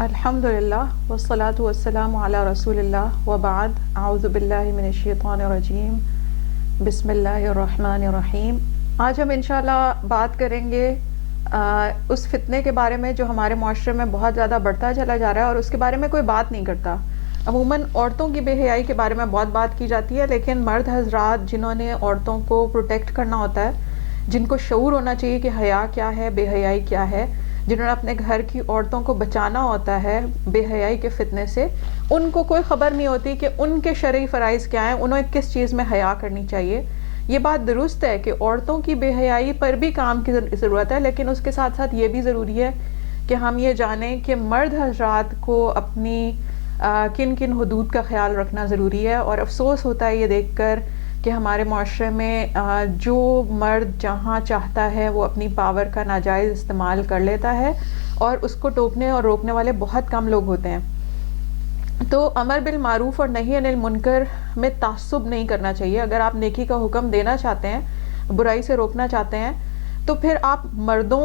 الحمدللہ والصلاة والسلام علی رسول اللہ وبعد اعوذ باللہ من الشیطان الرجیم بسم اللہ الرحمن الرحیم۔ آج ہم انشاءاللہ بات کریں گے اس فتنے کے بارے میں جو ہمارے معاشرے میں بہت زیادہ بڑھتا چلا جا رہا ہے اور اس کے بارے میں کوئی بات نہیں کرتا۔ عموماً عورتوں کی بے حیائی کے بارے میں بہت بات کی جاتی ہے، لیکن مرد حضرات جنہوں نے عورتوں کو پروٹیکٹ کرنا ہوتا ہے، جن کو شعور ہونا چاہیے کہ حیا کیا ہے، بے حیائی کیا ہے، جنہوں نے اپنے گھر کی عورتوں کو بچانا ہوتا ہے بے حیائی کے فتنے سے، ان کو کوئی خبر نہیں ہوتی کہ ان کے شرعی فرائض کیا ہیں، انہیں کس چیز میں حیا کرنی چاہیے۔ یہ بات درست ہے کہ عورتوں کی بے حیائی پر بھی کام کی ضرورت ہے، لیکن اس کے ساتھ ساتھ یہ بھی ضروری ہے کہ ہم یہ جانیں کہ مرد حضرات کو اپنی کن کن حدود کا خیال رکھنا ضروری ہے۔ اور افسوس ہوتا ہے یہ دیکھ کر کہ ہمارے معاشرے میں جو مرد جہاں چاہتا ہے وہ اپنی پاور کا ناجائز استعمال کر لیتا ہے، اور اس کو ٹوکنے اور روکنے والے بہت کم لوگ ہوتے ہیں۔ تو امر بالمعروف اور نہی عن المنکر میں تعصب نہیں کرنا چاہیے۔ اگر آپ نیکی کا حکم دینا چاہتے ہیں، برائی سے روکنا چاہتے ہیں، تو پھر آپ مردوں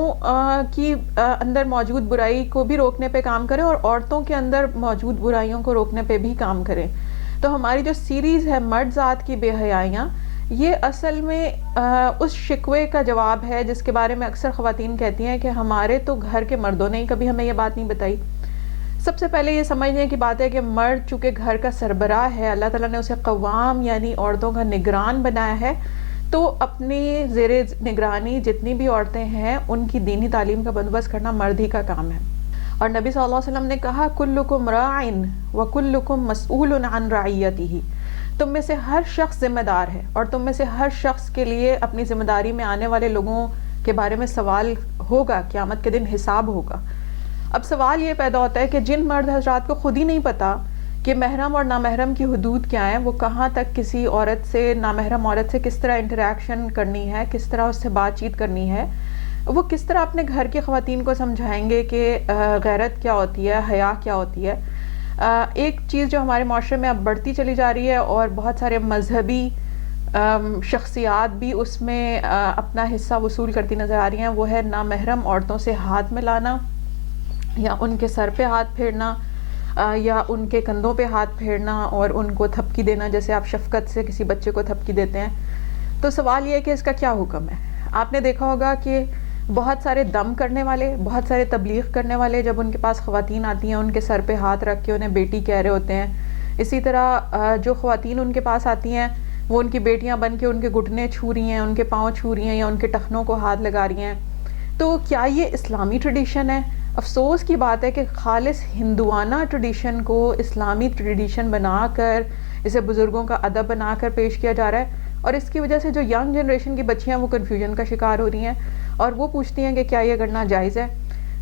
کی اندر موجود برائی کو بھی روکنے پہ کام کریں اور عورتوں کے اندر موجود برائیوں کو روکنے پہ بھی کام کریں۔ تو ہماری جو سیریز ہے مرد ذات کی بے حیائیاں، یہ اصل میں اس شکوے کا جواب ہے جس کے بارے میں اکثر خواتین کہتی ہیں کہ ہمارے تو گھر کے مردوں نے کبھی ہمیں یہ بات نہیں بتائی۔ سب سے پہلے یہ سمجھنے کی بات ہے کہ مرد چونکہ گھر کا سربراہ ہے، اللہ تعالیٰ نے اسے قوام یعنی عورتوں کا نگران بنایا ہے، تو اپنی زیر نگرانی جتنی بھی عورتیں ہیں ان کی دینی تعلیم کا بندوبست کرنا مرد ہی کا کام ہے۔ اور نبی صلی اللہ علیہ وسلم نے کہا کلکم راع وکلکم مسئول عن رعیتہ، تم میں سے ہر شخص ذمہ دار ہے اور تم میں سے ہر شخص کے لیے اپنی ذمہ داری میں آنے والے لوگوں کے بارے میں سوال ہوگا، قیامت کے دن حساب ہوگا۔ اب سوال یہ پیدا ہوتا ہے کہ جن مرد حضرات کو خود ہی نہیں پتا کہ محرم اور نامحرم کی حدود کیا ہیں، وہ کہاں تک کسی عورت سے، نامحرم عورت سے کس طرح انٹریکشن کرنی ہے، کس طرح اس سے بات چیت کرنی ہے، وہ کس طرح اپنے گھر کی خواتین کو سمجھائیں گے کہ غیرت کیا ہوتی ہے، حیا کیا ہوتی ہے۔ ایک چیز جو ہمارے معاشرے میں اب بڑھتی چلی جا رہی ہے اور بہت سارے مذہبی شخصیات بھی اس میں اپنا حصہ وصول کرتی نظر آ رہی ہیں، وہ ہے نامحرم عورتوں سے ہاتھ ملانا یا ان کے سر پہ ہاتھ پھیرنا یا ان کے کندھوں پہ ہاتھ پھیرنا اور ان کو تھپکی دینا، جیسے آپ شفقت سے کسی بچے کو تھپکی دیتے ہیں۔ تو سوال یہ ہے کہ اس کا کیا حکم ہے؟ آپ نے دیکھا ہوگا کہ بہت سارے دم کرنے والے، بہت سارے تبلیغ کرنے والے جب ان کے پاس خواتین آتی ہیں ان کے سر پہ ہاتھ رکھ کے انہیں بیٹی کہہ رہے ہوتے ہیں۔ اسی طرح جو خواتین ان کے پاس آتی ہیں وہ ان کی بیٹیاں بن کے ان کے گھٹنے چھو رہی ہیں، ان کے پاؤں چھو رہی ہیں یا ان کے ٹخنوں کو ہاتھ لگا رہی ہیں۔ تو کیا یہ اسلامی ٹریڈیشن ہے؟ افسوس کی بات ہے کہ خالص ہندوانہ ٹریڈیشن کو اسلامی ٹریڈیشن بنا کر اسے بزرگوں کا ادب بنا کر پیش کیا جا رہا ہے، اور اس کی وجہ سے جو ینگ جنریشن کی بچیاں وہ کنفیوژن کا شکار ہو رہی ہیں اور وہ پوچھتی ہیں کہ کیا یہ کرنا جائز ہے۔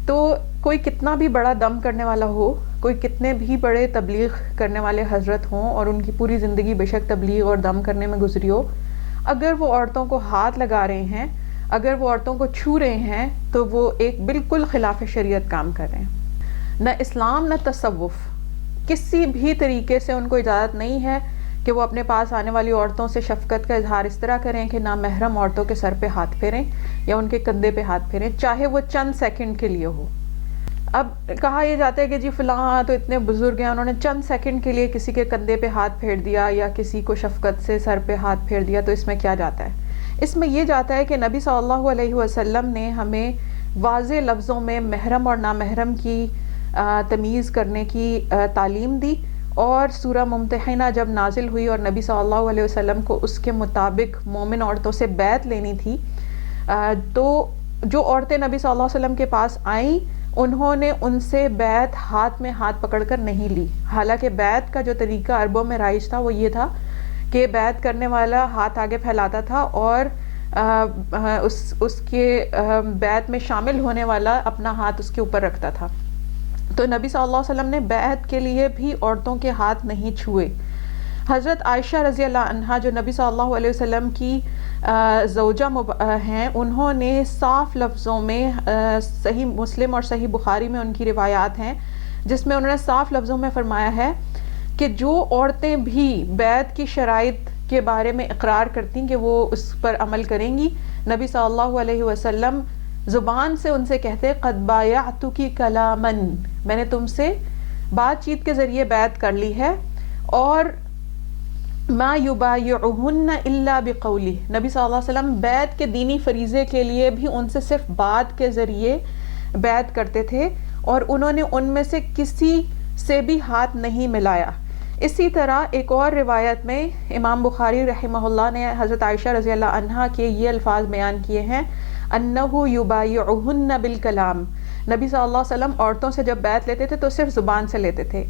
تو کوئی کتنا بھی بڑا دم کرنے والا ہو، کوئی کتنے بھی بڑے تبلیغ کرنے والے حضرت ہوں اور ان کی پوری زندگی بے شک تبلیغ اور دم کرنے میں گزری ہو، اگر وہ عورتوں کو ہاتھ لگا رہے ہیں، اگر وہ عورتوں کو چھو رہے ہیں، تو وہ ایک بالکل خلاف شریعت کام کر رہے ہیں۔ نہ اسلام نہ تصوف کسی بھی طریقے سے ان کو اجازت نہیں ہے کہ وہ اپنے پاس آنے والی عورتوں سے شفقت کا اظہار اس طرح کریں کہ نامحرم عورتوں کے سر پہ ہاتھ پھیریں یا ان کے کندھے پہ ہاتھ پھیریں، چاہے وہ چند سیکنڈ کے لیے ہو۔ اب کہا یہ جاتا ہے کہ جی فلاں تو اتنے بزرگ ہیں، انہوں نے چند سیکنڈ کے لیے کسی کے کندھے پہ ہاتھ پھیر دیا یا کسی کو شفقت سے سر پہ ہاتھ پھیر دیا، تو اس میں کیا جاتا ہے؟ اس میں یہ جاتا ہے کہ نبی صلی اللہ علیہ وسلم نے ہمیں واضح لفظوں میں محرم اور نامحرم کی تمیز کرنے کی تعلیم دی، اور سورہ ممتحنہ جب نازل ہوئی اور نبی صلی اللہ علیہ وسلم کو اس کے مطابق مومن عورتوں سے بیعت لینی تھی، تو جو عورتیں نبی صلی اللہ علیہ وسلم کے پاس آئیں انہوں نے ان سے بیعت ہاتھ میں ہاتھ پکڑ کر نہیں لی، حالانکہ بیعت کا جو طریقہ عربوں میں رائج تھا وہ یہ تھا کہ بیعت کرنے والا ہاتھ آگے پھیلاتا تھا اور اس کے بیعت میں شامل ہونے والا اپنا ہاتھ اس کے اوپر رکھتا تھا۔ تو نبی صلی اللہ علیہ وسلم نے بیعت کے لیے بھی عورتوں کے ہاتھ نہیں چھوئے۔ حضرت عائشہ رضی اللہ عنہا جو نبی صلی اللہ علیہ وسلم کی زوجہ ہیں، انہوں نے صاف لفظوں میں صحیح مسلم اور صحیح بخاری میں ان کی روایات ہیں جس میں انہوں نے صاف لفظوں میں فرمایا ہے کہ جو عورتیں بھی بیعت کی شرائط کے بارے میں اقرار کرتی کہ وہ اس پر عمل کریں گی، نبی صلی اللہ علیہ وسلم زبان سے ان سے کہتے قد بایعتک کلامن، میں نے تم سے بات چیت کے ذریعے بیعت کر لی ہے، اور ما یبایعہن الا بقولی، نبی صلی اللہ علیہ وسلم بیعت کے دینی فریضے کے لیے بھی ان سے صرف بات کے ذریعے بیعت کرتے تھے، اور انہوں نے ان میں سے کسی سے بھی ہاتھ نہیں ملایا۔ اسی طرح ایک اور روایت میں امام بخاری رحمہ اللہ نے حضرت عائشہ رضی اللہ عنہا کے یہ الفاظ بیان کیے ہیں، انہ یبایعہن بالکلام، نبی صلی اللہ علیہ وسلم عورتوں سے جب بیعت لیتے تھے تو صرف زبان سے لیتے تھے۔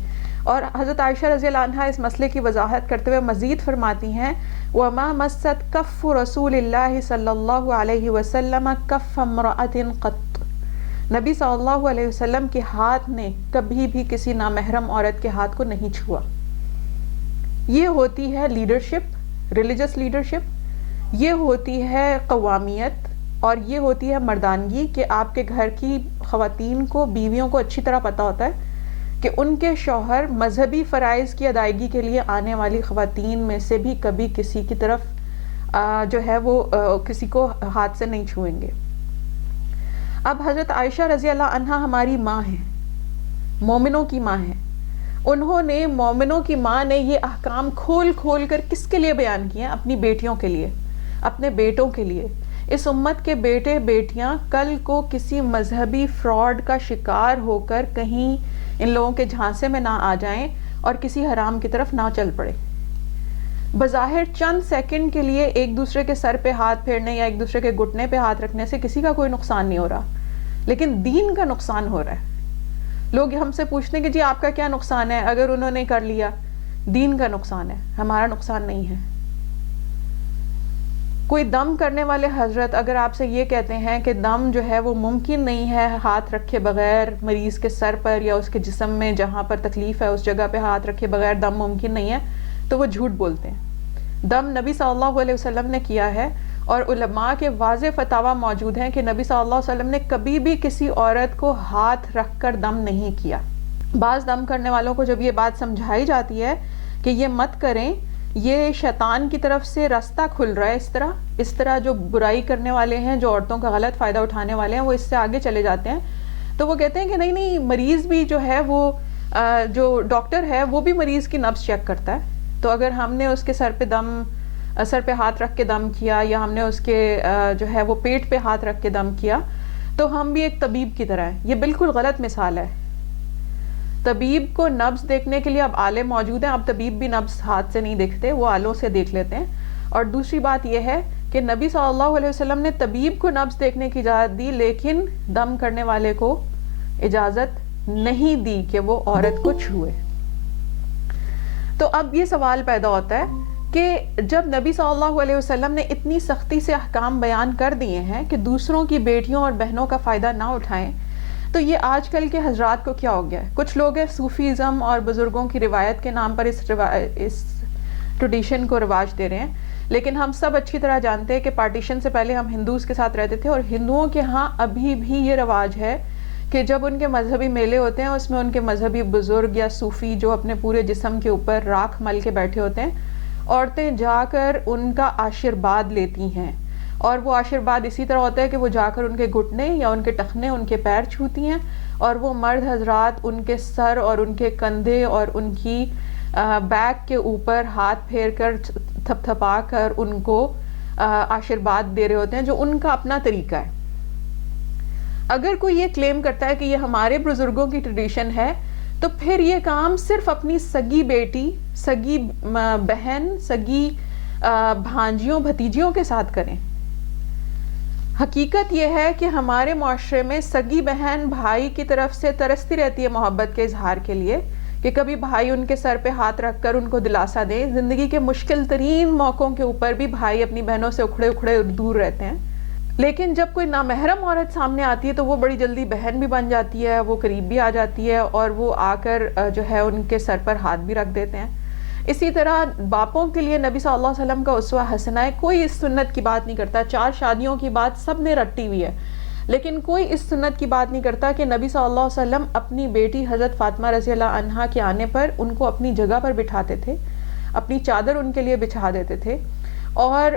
اور حضرت عائشہ رضی اللہ عنہا اس مسئلے کی وضاحت کرتے ہوئے مزید فرماتی ہیں وَمَا مَسَّتْ كَفُّ رَسُولِ اللَّهِ صلی اللہ علیہ وسلم كَفَّ امْرَأَةٍ قَطْ، نبی صلی اللہ علیہ وسلم کے ہاتھ نے کبھی بھی کسی نامحرم عورت کے ہاتھ کو نہیں چھوا۔ یہ ہوتی ہے لیڈرشپ، ریلیجس لیڈرشپ، یہ ہوتی ہے قوامیت، اور یہ ہوتی ہے مردانگی، کہ آپ کے گھر کی خواتین کو، بیویوں کو اچھی طرح پتہ ہوتا ہے کہ ان کے شوہر مذہبی فرائض کی ادائیگی کے لیے آنے والی خواتین میں سے بھی کبھی کسی کی طرف جو ہے وہ کسی کو ہاتھ سے نہیں چھوئیں گے۔ اب حضرت عائشہ رضی اللہ عنہا ہماری ماں ہیں، مومنوں کی ماں ہیں، انہوں نے، مومنوں کی ماں نے یہ احکام کھول کھول کر کس کے لیے بیان کیے ہیں؟ اپنی بیٹیوں کے لیے، اپنے بیٹوں کے لیے۔ اس امت کے بیٹے بیٹیاں کل کو کسی مذہبی فراڈ کا شکار ہو کر کہیں ان لوگوں کے جھانسے میں نہ آ جائیں اور کسی حرام کی طرف نہ چل پڑے۔ بظاہر چند سیکنڈ کے لیے ایک دوسرے کے سر پہ ہاتھ پھیرنے یا ایک دوسرے کے گھٹنے پہ ہاتھ رکھنے سے کسی کا کوئی نقصان نہیں ہو رہا، لیکن دین کا نقصان ہو رہا ہے۔ لوگ ہم سے پوچھتے ہیں کہ جی آپ کا کیا نقصان ہے اگر انہوں نے کر لیا؟ دین کا نقصان ہے، ہمارا نقصان نہیں ہے۔ کوئی دم کرنے والے حضرت اگر آپ سے یہ کہتے ہیں کہ دم جو ہے وہ ممکن نہیں ہے ہاتھ رکھے بغیر، مریض کے سر پر یا اس کے جسم میں جہاں پر تکلیف ہے اس جگہ پہ ہاتھ رکھے بغیر دم ممکن نہیں ہے، تو وہ جھوٹ بولتے ہیں۔ دم نبی صلی اللہ علیہ وسلم نے کیا ہے، اور علماء کے واضح فتاوی موجود ہیں کہ نبی صلی اللہ علیہ وسلم نے کبھی بھی کسی عورت کو ہاتھ رکھ کر دم نہیں کیا۔ بعض دم کرنے والوں کو جب یہ بات سمجھائی جاتی ہے کہ یہ مت کریں، یہ شیطان کی طرف سے راستہ کھل رہا ہے، اس طرح جو برائی کرنے والے ہیں، جو عورتوں کا غلط فائدہ اٹھانے والے ہیں، وہ اس سے آگے چلے جاتے ہیں، تو وہ کہتے ہیں کہ نہیں مریض بھی جو ہے وہ جو ڈاکٹر ہے وہ بھی مریض کی نبض چیک کرتا ہے، تو اگر ہم نے اس کے سر پہ ہاتھ رکھ کے دم کیا، یا ہم نے اس کے جو ہے وہ پیٹ پہ ہاتھ رکھ کے دم کیا، تو ہم بھی ایک طبیب کی طرح ہیں۔ یہ بالکل غلط مثال ہے۔ طبیب کو نبض دیکھنے کے لیے اب آلے موجود ہیں، اب طبیب بھی نبض ہاتھ سے نہیں دیکھتے، وہ آلوں سے دیکھ لیتے ہیں۔ اور دوسری بات یہ ہے کہ نبی صلی اللہ علیہ وسلم نے طبیب کو نبض دیکھنے کی اجازت دی، لیکن دم کرنے والے کو اجازت نہیں دی کہ وہ عورت کو چھوئے۔ تو اب یہ سوال پیدا ہوتا ہے کہ جب نبی صلی اللہ علیہ وسلم نے اتنی سختی سے احکام بیان کر دیے ہیں کہ دوسروں کی بیٹیوں اور بہنوں کا فائدہ نہ اٹھائیں، تو یہ آج کل کے حضرات کو کیا ہو گیا ہے؟ کچھ لوگ ہیں صوفیزم اور بزرگوں کی روایت کے نام پر اس ٹریڈیشن کو رواج دے رہے ہیں، لیکن ہم سب اچھی طرح جانتے ہیں کہ پارٹیشن سے پہلے ہم ہندوز کے ساتھ رہتے تھے، اور ہندوؤں کے ہاں ابھی بھی یہ رواج ہے کہ جب ان کے مذہبی میلے ہوتے ہیں اس میں ان کے مذہبی بزرگ یا صوفی جو اپنے پورے جسم کے اوپر راکھ مل کے بیٹھے ہوتے ہیں، عورتیں جا کر ان کا آشیرواد لیتی ہیں، اور وہ آشیرواد اسی طرح ہوتا ہے کہ وہ جا کر ان کے گھٹنے یا ان کے ٹخنے، ان کے پیر چھوتی ہیں، اور وہ مرد حضرات ان کے سر اور ان کے کندھے اور ان کی بیک کے اوپر ہاتھ پھیر کر تھپ تھپا کر ان کو آشیرواد دے رہے ہوتے ہیں، جو ان کا اپنا طریقہ ہے۔ اگر کوئی یہ کلیم کرتا ہے کہ یہ ہمارے بزرگوں کی ٹریڈیشن ہے، تو پھر یہ کام صرف اپنی سگی بیٹی، سگی بہن، سگی بھانجیوں بھتیجیوں کے ساتھ کریں۔ حقیقت یہ ہے کہ ہمارے معاشرے میں سگی بہن بھائی کی طرف سے ترستی رہتی ہے محبت کے اظہار کے لیے کہ کبھی بھائی ان کے سر پہ ہاتھ رکھ کر ان کو دلاسا دیں۔ زندگی کے مشکل ترین موقعوں کے اوپر بھی بھائی اپنی بہنوں سے اکھڑے اکھڑے دور رہتے ہیں، لیکن جب کوئی نامحرم عورت سامنے آتی ہے تو وہ بڑی جلدی بہن بھی بن جاتی ہے، وہ قریب بھی آ جاتی ہے، اور وہ آ کر جو ہے ان کے سر پر ہاتھ بھی رکھ دیتے ہیں۔ اسی طرح باپوں کے لیے نبی صلی اللہ علیہ وسلم کا اسوہ حسنہ ہے۔ کوئی اس سنت کی بات نہیں کرتا، 4 شادیوں کی بات سب نے رٹی ہوئی ہے، لیکن کوئی اس سنت کی بات نہیں کرتا کہ نبی صلی اللہ علیہ وسلم اپنی بیٹی حضرت فاطمہ رضی اللہ عنہا کے آنے پر ان کو اپنی جگہ پر بٹھاتے تھے، اپنی چادر ان کے لیے بچھا دیتے تھے، اور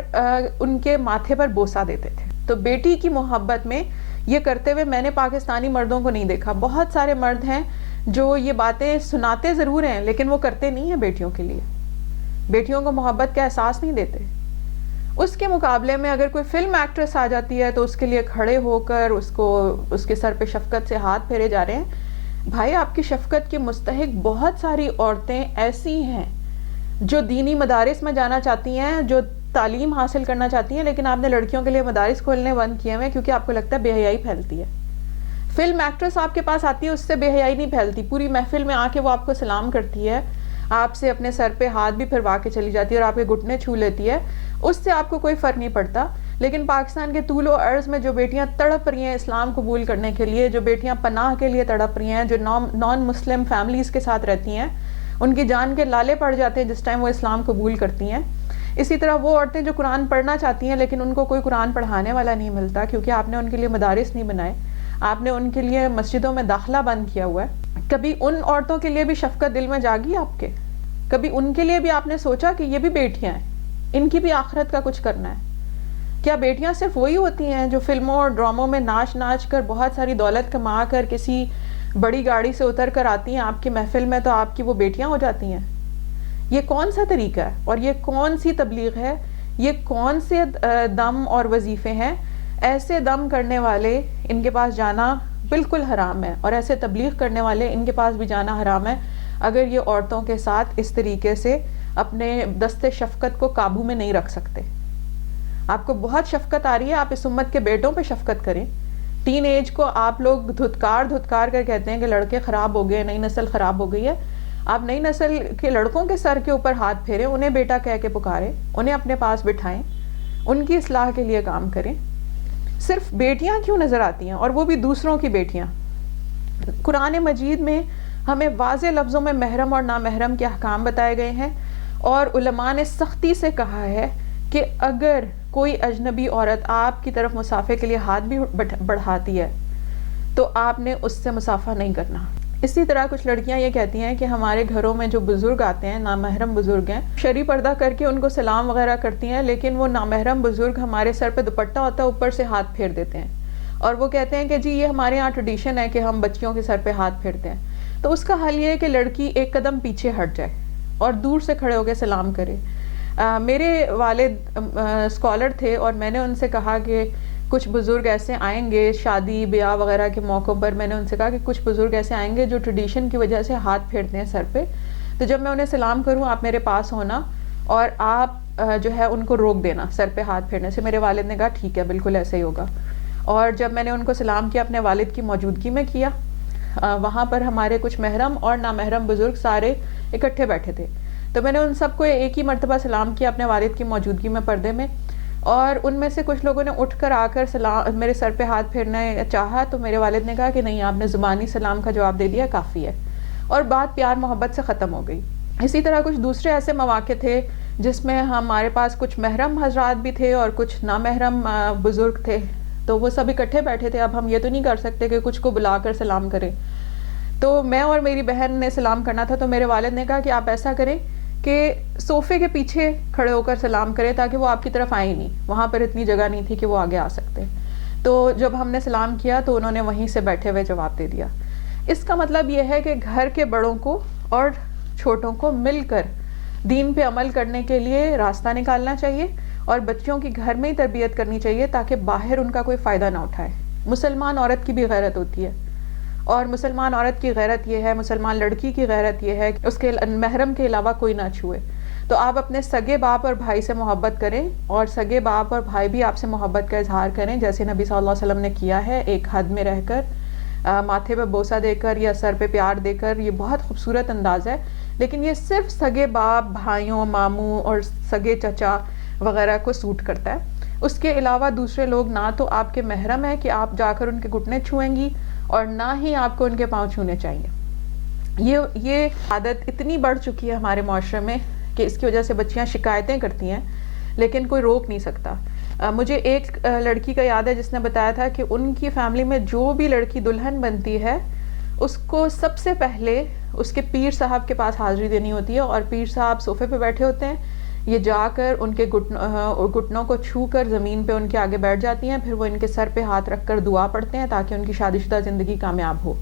ان کے ماتھے پر بوسہ دیتے تھے۔ تو بیٹی کی محبت میں یہ کرتے ہوئے میں نے پاکستانی مردوں کو نہیں دیکھا. بہت سارے مرد ہیں جو یہ باتیں سناتے ضرور ہیں لیکن وہ کرتے نہیں ہیں بیٹیوں کے لیے, بیٹیوں کو محبت کا احساس نہیں دیتے. اس کے مقابلے میں اگر کوئی فلم ایکٹریس آ جاتی ہے تو اس کے لیے کھڑے ہو کر اس کے سر پہ شفقت سے ہاتھ پھیرے جا رہے ہیں. بھائی آپ کی شفقت کی مستحق بہت ساری عورتیں ایسی ہیں جو دینی مدارس میں جانا چاہتی ہیں, جو تعلیم حاصل کرنا چاہتی ہیں, لیکن آپ نے لڑکیوں کے لیے مدارس کھولنے بند کیے ہوئے کیونکہ آپ کو لگتا ہے بے حیائی پھیلتی ہے. فلم ایکٹریس آپ کے پاس آتی ہے, اس سے بے حیائی نہیں پھیلتی, پوری محفل میں آ کے وہ آپ کو سلام کرتی ہے, آپ سے اپنے سر پہ ہاتھ بھی پھروا کے چلی جاتی ہے اور آپ کے گھٹنے چھو لیتی ہے, اس سے آپ کو کوئی فرق نہیں پڑتا. لیکن پاکستان کے طول و عرض میں جو بیٹیاں تڑپ رہی ہیں اسلام قبول کرنے کے لیے, جو بیٹیاں پناہ کے لیے تڑپ رہی ہیں, جو نان مسلم فیملیز کے ساتھ رہتی ہیں, ان کی جان کے لالے پڑ جاتے ہیں جس ٹائم وہ اسلام قبول کرتی ہیں. اسی طرح وہ عورتیں جو قرآن پڑھنا چاہتی ہیں لیکن ان کو کوئی قرآن پڑھانے والا نہیں ملتا کیونکہ آپ نے ان کے لیے مدارس نہیں بنائے, آپ نے ان کے لیے مسجدوں میں داخلہ بند کیا ہوا ہے. کبھی ان عورتوں کے لیے بھی شفقت دل میں جاگی آپ کے؟ کبھی ان کے لیے بھی آپ نے سوچا کہ یہ بھی بیٹیاں ہیں, ان کی بھی آخرت کا کچھ کرنا ہے؟ کیا بیٹیاں صرف وہی ہوتی ہیں جو فلموں اور ڈراموں میں ناچ ناچ کر بہت ساری دولت کما کر کسی بڑی گاڑی سے اتر کر آتی ہیں آپ کی محفل میں تو آپ کی وہ بیٹیاں ہو جاتی ہیں؟ یہ کون سا طریقہ ہے اور یہ کون سی تبلیغ ہے؟ یہ کون سے دم اور وظیفے ہیں؟ ایسے دم کرنے والے ان کے پاس جانا بالکل حرام ہے, اور ایسے تبلیغ کرنے والے ان کے پاس بھی جانا حرام ہے اگر یہ عورتوں کے ساتھ اس طریقے سے اپنے دست شفقت کو قابو میں نہیں رکھ سکتے. آپ کو بہت شفقت آ رہی ہے, آپ اس امت کے بیٹوں پہ شفقت کریں. ٹین ایج کو آپ لوگ دھتکار کر کہتے ہیں کہ لڑکے خراب ہو گئے, نئی نسل خراب ہو گئی ہے. آپ نئی نسل کے لڑکوں کے سر کے اوپر ہاتھ پھیریں, انہیں بیٹا کہہ کے پکاریں, انہیں اپنے پاس بٹھائیں, ان کی اصلاح کے لیے کام کریں. صرف بیٹیاں کیوں نظر آتی ہیں, اور وہ بھی دوسروں کی بیٹیاں؟ قرآن مجید میں ہمیں واضح لفظوں میں محرم اور نامحرم کے احکام بتائے گئے ہیں, اور علماء نے سختی سے کہا ہے کہ اگر کوئی اجنبی عورت آپ کی طرف مصافحے کے لیے ہاتھ بھی بڑھاتی ہے تو آپ نے اس سے مصافحہ نہیں کرنا. اسی طرح کچھ لڑکیاں یہ کہتی ہیں کہ ہمارے گھروں میں جو بزرگ آتے ہیں, نامحرم بزرگ ہیں, شرعی پردہ کر کے ان کو سلام وغیرہ کرتی ہیں, لیکن وہ نامحرم بزرگ ہمارے سر پہ دوپٹہ ہوتا ہے اوپر سے ہاتھ پھیر دیتے ہیں, اور وہ کہتے ہیں کہ جی یہ ہمارے یہاں ٹریڈیشن ہے کہ ہم بچیوں کے سر پہ ہاتھ پھیرتے ہیں. تو اس کا حل یہ ہے کہ لڑکی ایک قدم پیچھے ہٹ جائے اور دور سے کھڑے ہو کے سلام کرے. میرے والد اسکالر تھے اور میں نے ان سے کہا کہ کچھ بزرگ ایسے آئیں گے شادی بیاہ وغیرہ کے موقعوں پر, میں نے ان سے کہا کہ کچھ بزرگ ایسے آئیں گے جو ٹریڈیشن کی وجہ سے ہاتھ پھیرتے ہیں سر پہ, تو جب میں انہیں سلام کروں آپ میرے پاس ہونا اور آپ جو ہے ان کو روک دینا سر پہ ہاتھ پھیرنے سے. میرے والد نے کہا ٹھیک ہے بالکل ایسے ہی ہوگا. اور جب میں نے ان کو سلام کیا اپنے والد کی موجودگی میں کیا, وہاں پر ہمارے کچھ محرم اور نامحرم بزرگ سارے اکٹھے بیٹھے تھے, تو میں نے ان سب کو ایک ہی مرتبہ سلام کیا اپنے والد کی موجودگی میں پردے میں, اور ان میں سے کچھ لوگوں نے اٹھ کر آ کر سلام میرے سر پہ ہاتھ پھیرنا چاہا, تو میرے والد نے کہا کہ نہیں آپ نے زبانی سلام کا جواب دے دیا کافی ہے, اور بات پیار محبت سے ختم ہو گئی. اسی طرح کچھ دوسرے ایسے مواقع تھے جس میں ہمارے پاس کچھ محرم حضرات بھی تھے اور کچھ نامحرم بزرگ تھے, تو وہ سب اکٹھے بیٹھے تھے. اب ہم یہ تو نہیں کر سکتے کہ کچھ کو بلا کر سلام کریں, تو میں اور میری بہن نے سلام کرنا تھا, تو میرے والد نے کہا کہ آپ ایسا کریں کہ صوفے کے پیچھے کھڑے ہو کر سلام کریں تاکہ وہ آپ کی طرف آئیں نہیں, وہاں پر اتنی جگہ نہیں تھی کہ وہ آگے آ سکتے. تو جب ہم نے سلام کیا تو انہوں نے وہیں سے بیٹھے ہوئے جواب دے دیا. اس کا مطلب یہ ہے کہ گھر کے بڑوں کو اور چھوٹوں کو مل کر دین پہ عمل کرنے کے لیے راستہ نکالنا چاہیے, اور بچوں کی گھر میں ہی تربیت کرنی چاہیے تاکہ باہر ان کا کوئی فائدہ نہ اٹھائے. مسلمان عورت کی بھی غیرت ہوتی ہے, اور مسلمان عورت کی غیرت یہ ہے, مسلمان لڑکی کی غیرت یہ ہے کہ اس کے محرم کے علاوہ کوئی نہ چھوئے. تو آپ اپنے سگے باپ اور بھائی سے محبت کریں, اور سگے باپ اور بھائی بھی آپ سے محبت کا اظہار کریں جیسے نبی صلی اللہ علیہ وسلم نے کیا ہے, ایک حد میں رہ کر, ماتھے پہ بوسہ دے کر یا سر پہ پیار دے کر. یہ بہت خوبصورت انداز ہے, لیکن یہ صرف سگے باپ, بھائیوں, ماموں اور سگے چچا وغیرہ کو سوٹ کرتا ہے. اس کے علاوہ دوسرے لوگ نہ تو آپ کے محرم ہیں کہ آپ جا کر ان کے گھٹنے چھوئیں گی, اور نہ ہی آپ کو ان کے پاؤں چھونے چاہیے. یہ عادت اتنی بڑھ چکی ہے ہمارے معاشرے میں کہ اس کی وجہ سے بچیاں شکایتیں کرتی ہیں لیکن کوئی روک نہیں سکتا. مجھے ایک لڑکی کا یاد ہے جس نے بتایا تھا کہ ان کی فیملی میں جو بھی لڑکی دلہن بنتی ہے اس کو سب سے پہلے اس کے پیر صاحب کے پاس حاضری دینی ہوتی ہے, اور پیر صاحب صوفے پہ بیٹھے ہوتے ہیں, یہ جا کر ان کے گھٹنوں کو چھو کر زمین پہ ان کے آگے بیٹھ جاتی ہیں، پھر وہ ان کے سر پہ ہاتھ رکھ کر دعا پڑھتے ہیں تاکہ ان کی شادی شدہ زندگی کامیاب ہو.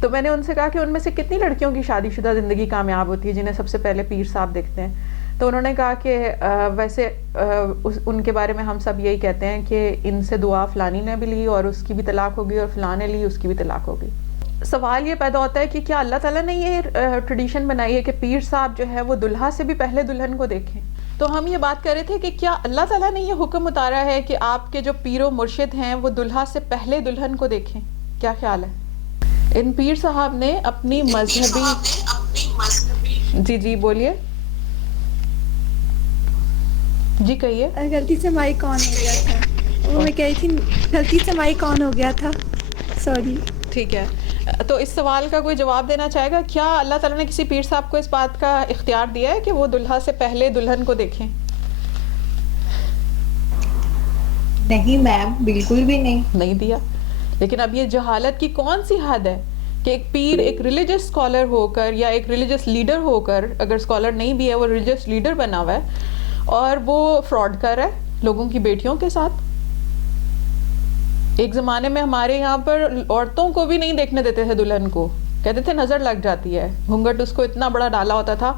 تو میں نے ان سے کہا کہ ان میں سے کتنی لڑکیوں کی شادی شدہ زندگی کامیاب ہوتی ہے جنہیں سب سے پہلے پیر صاحب دیکھتے ہیں؟ تو انہوں نے کہا کہ ویسے ان کے بارے میں ہم سب یہی کہتے ہیں کہ ان سے دعا فلانی نے بھی لی اور اس کی بھی طلاق ہوگی، اور فلاں نے لی اس کی بھی طلاق ہوگی. سوال یہ پیدا ہوتا ہے کہ کیا اللہ تعالیٰ نے یہ ٹریڈیشن بنائی ہے کہ پیر صاحب جو ہے وہ دلہا سے بھی پہلے دلہن کو دیکھیں؟ تو ہم یہ بات کر رہے تھے کہ کیا اللہ تعالیٰ نے یہ حکم اتارا ہے کہ آپ کے جو پیر و مرشد ہیں وہ دلہا سے پہلے دلہن کو دیکھیں؟ کیا خیال ہے؟ ان پیر صاحب نے اپنی مذہبی جی بولیے جی کہیے. غلطی سے مائک آن ہو گیا تھا، وہ میں کہہ رہی تھی غلطی سے مائک آن ہو گیا تھا، سوری. ٹھیک ہے، تو اس سوال کا کوئی جواب دینا چاہے گا؟ کیا اللہ تعالیٰ نے کسی پیر صاحب کو اس بات کا اختیار دیا ہے کہ وہ دلہا سے پہلے دلہن کو دیکھیں؟ نہیں میم، بالکل بھی نہیں دیا. لیکن اب یہ جہالت کی کون سی حد ہے کہ ایک پیر ایک ریلیجس اسکالر ہو کر یا ایک ریلیجس لیڈر ہو کر، اگر اسکالر نہیں بھی ہے وہ ریلیجس لیڈر بنا ہوا ہے، اور وہ فراڈ کر رہا ہے لوگوں کی بیٹیوں کے ساتھ. ایک زمانے میں ہمارے یہاں پر عورتوں کو بھی نہیں دیکھنے دیتے تھے دلہن کو، کہتے تھے نظر لگ جاتی ہے. گھونگھٹ اس کو اتنا بڑا ڈالا ہوتا تھا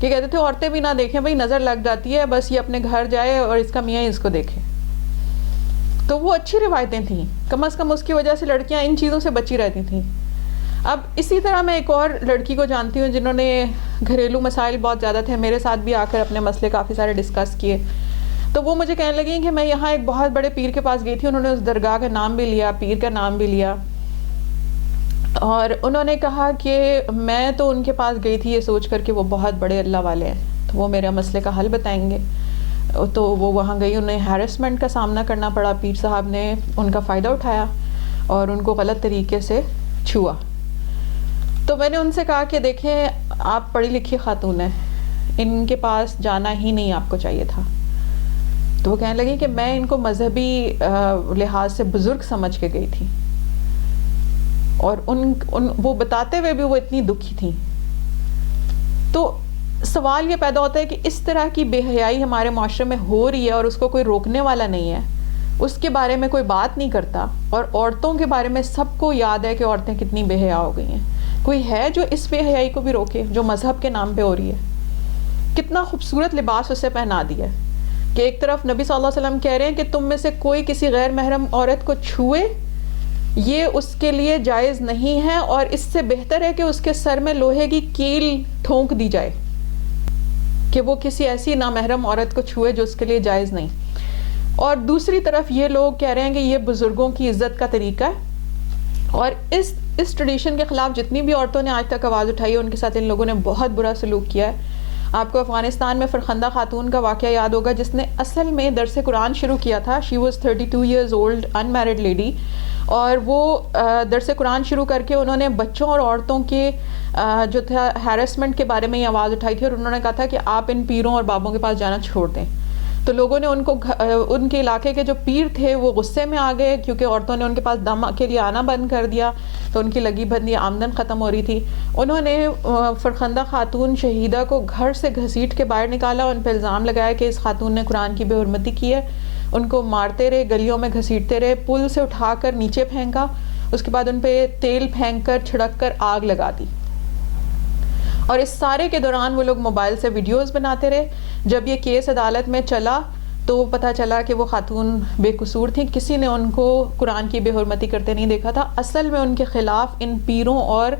کہ کہتے تھے عورتیں بھی نہ دیکھیں بھائی، نظر لگ جاتی ہے، بس یہ اپنے گھر جائے اور اس کا میاں اس کو دیکھے. تو وہ اچھی روایتیں تھیں، کم از کم اس کی وجہ سے لڑکیاں ان چیزوں سے بچی رہتی تھیں. اب اسی طرح میں ایک اور لڑکی کو جانتی ہوں جنہوں نے گھریلو مسائل بہت زیادہ تھے، میرے ساتھ بھی آ کر اپنے مسئلے کافی سارے ڈسکس کیے. تو وہ مجھے کہنے لگی کہ میں یہاں ایک بہت بڑے پیر کے پاس گئی تھی، انہوں نے اس درگاہ کا نام بھی لیا، پیر کا نام بھی لیا، اور انہوں نے کہا کہ میں تو ان کے پاس گئی تھی یہ سوچ کر کہ وہ بہت بڑے اللہ والے ہیں، تو وہ میرے مسئلے کا حل بتائیں گے. تو وہ وہاں گئی، انہیں ہیرسمنٹ کا سامنا کرنا پڑا. پیر صاحب نے ان کا فائدہ اٹھایا اور ان کو غلط طریقے سے چھوا. تو میں نے ان سے کہا کہ دیکھیں آپ پڑھی لکھی خاتون ہیں، ان کے پاس جانا ہی نہیں آپ کو چاہیے تھا. تو وہ کہنے لگی کہ میں ان کو مذہبی لحاظ سے بزرگ سمجھ کے گئی تھی، اور وہ بتاتے ہوئے بھی وہ اتنی دکھی تھیں. تو سوال یہ پیدا ہوتا ہے کہ اس طرح کی بے حیائی ہمارے معاشرے میں ہو رہی ہے اور اس کو کوئی روکنے والا نہیں ہے، اس کے بارے میں کوئی بات نہیں کرتا. اور عورتوں کے بارے میں سب کو یاد ہے کہ عورتیں کتنی بے حیا ہو گئی ہیں. کوئی ہے جو اس بے حیائی کو بھی روکے جو مذہب کے نام پہ ہو رہی ہے؟ کتنا خوبصورت لباس اسے پہنا دیا ہے کہ ایک طرف نبی صلی اللہ علیہ وسلم کہہ رہے ہیں کہ تم میں سے کوئی کسی غیر محرم عورت کو چھوئے یہ اس کے لیے جائز نہیں ہے، اور اس سے بہتر ہے کہ اس کے سر میں لوہے کی کیل ٹھونک دی جائے کہ وہ کسی ایسی نامحرم عورت کو چھوئے جو اس کے لیے جائز نہیں. اور دوسری طرف یہ لوگ کہہ رہے ہیں کہ یہ بزرگوں کی عزت کا طریقہ ہے، اور اس ٹریڈیشن کے خلاف جتنی بھی عورتوں نے آج تک آواز اٹھائی ہے ان کے ساتھ ان لوگوں نے بہت برا سلوک کیا ہے. آپ کو افغانستان میں فرخندہ خاتون کا واقعہ یاد ہوگا جس نے اصل میں درس قرآن شروع کیا تھا. She was 32 years old, unmarried lady, اور وہ درس قرآن شروع کر کے انہوں نے بچوں اور عورتوں کے جو تھا ہیرسمنٹ کے بارے میں یہ آواز اٹھائی تھی، اور انہوں نے کہا تھا کہ آپ ان پیروں اور بابوں کے پاس جانا چھوڑ دیں. تو لوگوں نے ان کے علاقے کے جو پیر تھے وہ غصے میں آ گئے کیونکہ عورتوں نے ان کے پاس دم کے لیے آنا بند کر دیا، تو ان کی لگی بھدی آمدن ختم ہو رہی تھی. انہوں نے فرخندہ خاتون شہیدہ کو گھر سے گھسیٹ کے باہر نکالا، ان پہ الزام لگایا کہ اس خاتون نے قرآن کی بے حرمتی کی ہے. ان کو مارتے رہے، گلیوں میں گھسیٹتے رہے، پل سے اٹھا کر نیچے پھینکا، اس کے بعد ان پہ تیل پھینک کر چھڑک کر آگ لگا دی. اور اس سارے کے دوران وہ لوگ موبائل سے ویڈیوز بناتے رہے. جب یہ کیس عدالت میں چلا تو پتہ چلا کہ وہ خاتون بے قصور تھیں، کسی نے ان کو قرآن کی بے حرمتی کرتے نہیں دیکھا تھا. اصل میں ان کے خلاف ان پیروں اور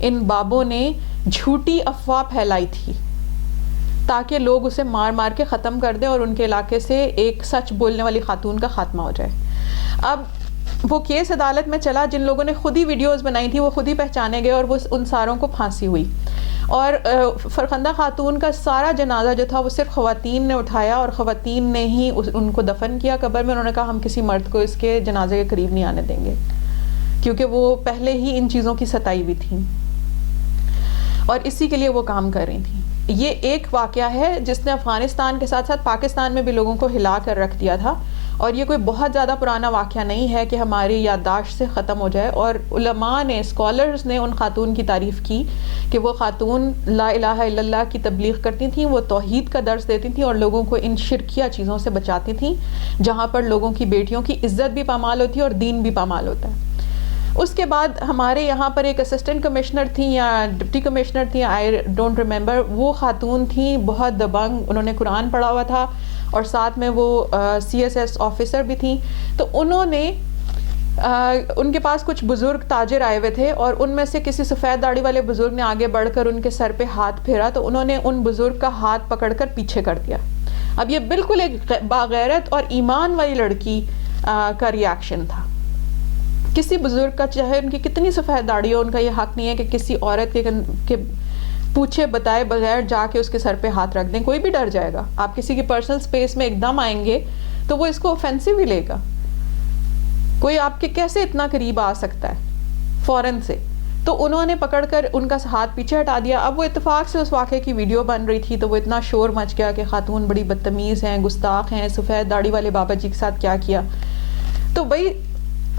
ان بابوں نے جھوٹی افواہ پھیلائی تھی تاکہ لوگ اسے مار مار کے ختم کر دیں اور ان کے علاقے سے ایک سچ بولنے والی خاتون کا خاتمہ ہو جائے. اب وہ کیس عدالت میں چلا، جن لوگوں نے خود ہی ویڈیوز بنائی تھی وہ خود ہی پہچانے گئے اور وہ ان ساروں کو پھانسی ہوئی. اور فرخندہ خاتون کا سارا جنازہ جو تھا وہ صرف خواتین نے اٹھایا اور خواتین نے ہی ان کو دفن کیا قبر میں. انہوں نے کہا ہم کسی مرد کو اس کے جنازے کے قریب نہیں آنے دیں گے کیونکہ وہ پہلے ہی ان چیزوں کی ستائی بھی تھیں اور اسی کے لیے وہ کام کر رہی تھیں. یہ ایک واقعہ ہے جس نے افغانستان کے ساتھ ساتھ پاکستان میں بھی لوگوں کو ہلا کر رکھ دیا تھا. اور یہ کوئی بہت زیادہ پرانا واقعہ نہیں ہے کہ ہماری یادداشت سے ختم ہو جائے. اور علماء نے، اسکالرز نے ان خاتون کی تعریف کی کہ وہ خاتون لا الہ الا اللہ کی تبلیغ کرتی تھیں، وہ توحید کا درس دیتی تھیں اور لوگوں کو ان شرکیہ چیزوں سے بچاتی تھیں جہاں پر لوگوں کی بیٹیوں کی عزت بھی پامال ہوتی ہے اور دین بھی پامال ہوتا ہے. اس کے بعد ہمارے یہاں پر ایک اسسٹنٹ کمشنر تھیں یا ڈپٹی کمشنر تھیں، آئی ڈونٹ ریمبر، وہ خاتون تھیں بہت دبنگ، انہوں نے قرآن پڑھا ہوا تھا اور ساتھ میں وہ سی ایس ایس آفیسر بھی تھیں. تو انہوں نے ان کے پاس کچھ بزرگ تاجر آئے ہوئے تھے اور ان میں سے کسی سفید داڑھی والے بزرگ نے آگے بڑھ کر ان کے سر پہ ہاتھ پھیرا تو انہوں نے ان بزرگ کا ہاتھ پکڑ کر پیچھے کر دیا. اب یہ بالکل ایک باغیرت اور ایمان والی لڑکی کا ری ایکشن تھا. کسی بزرگ کا، چاہے ان کی کتنی سفید داڑھی ہو، ان کا یہ حق نہیں ہے کہ کسی عورت کے پوچھے بتائے بغیر جا کے اس کے سر پہ ہاتھ رکھ دیں. کوئی بھی ڈر جائے گا. آپ کسی کی پرسنل سپیس میں ایک دم آئیں گے تو وہ اس کو اوفینسو ہی لے گا. کوئی آپ کے کیسے اتنا قریب آ سکتا ہے فوراً سے؟ تو انہوں نے پکڑ کر ان کا ہاتھ پیچھے ہٹا دیا. اب وہ اتفاق سے اس واقعے کی ویڈیو بن رہی تھی تو وہ اتنا شور مچ گیا کہ خاتون بڑی بدتمیز ہیں، گستاخ ہیں، سفید داڑھی والے بابا جی کے ساتھ کیا کیا. تو بھائی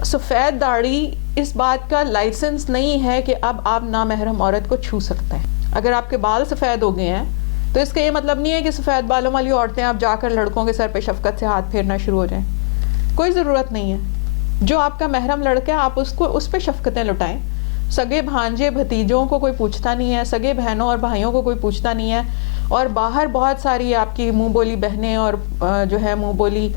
سفید داڑھی اس بات کا لائسنس نہیں ہے کہ اب آپ نامحرم عورت کو چھو سکتے ہیں. اگر آپ کے بال سفید ہو گئے ہیں تو اس کا یہ مطلب نہیں ہے کہ سفید بالوں والی عورتیں اب جا کر لڑکوں کے سر پہ شفقت سے ہاتھ پھیرنا شروع ہو جائیں. کوئی ضرورت نہیں ہے. جو آپ کا محرم لڑکا ہے آپ اس پہ شفقتیں لٹائیں. سگے بھانجے بھتیجوں کو کوئی پوچھتا نہیں ہے، سگے بہنوں اور بھائیوں کو کوئی پوچھتا نہیں ہے. اور باہر بہت ساری آپ کی منہ بولی بہنیں اور جو ہے منہ بولی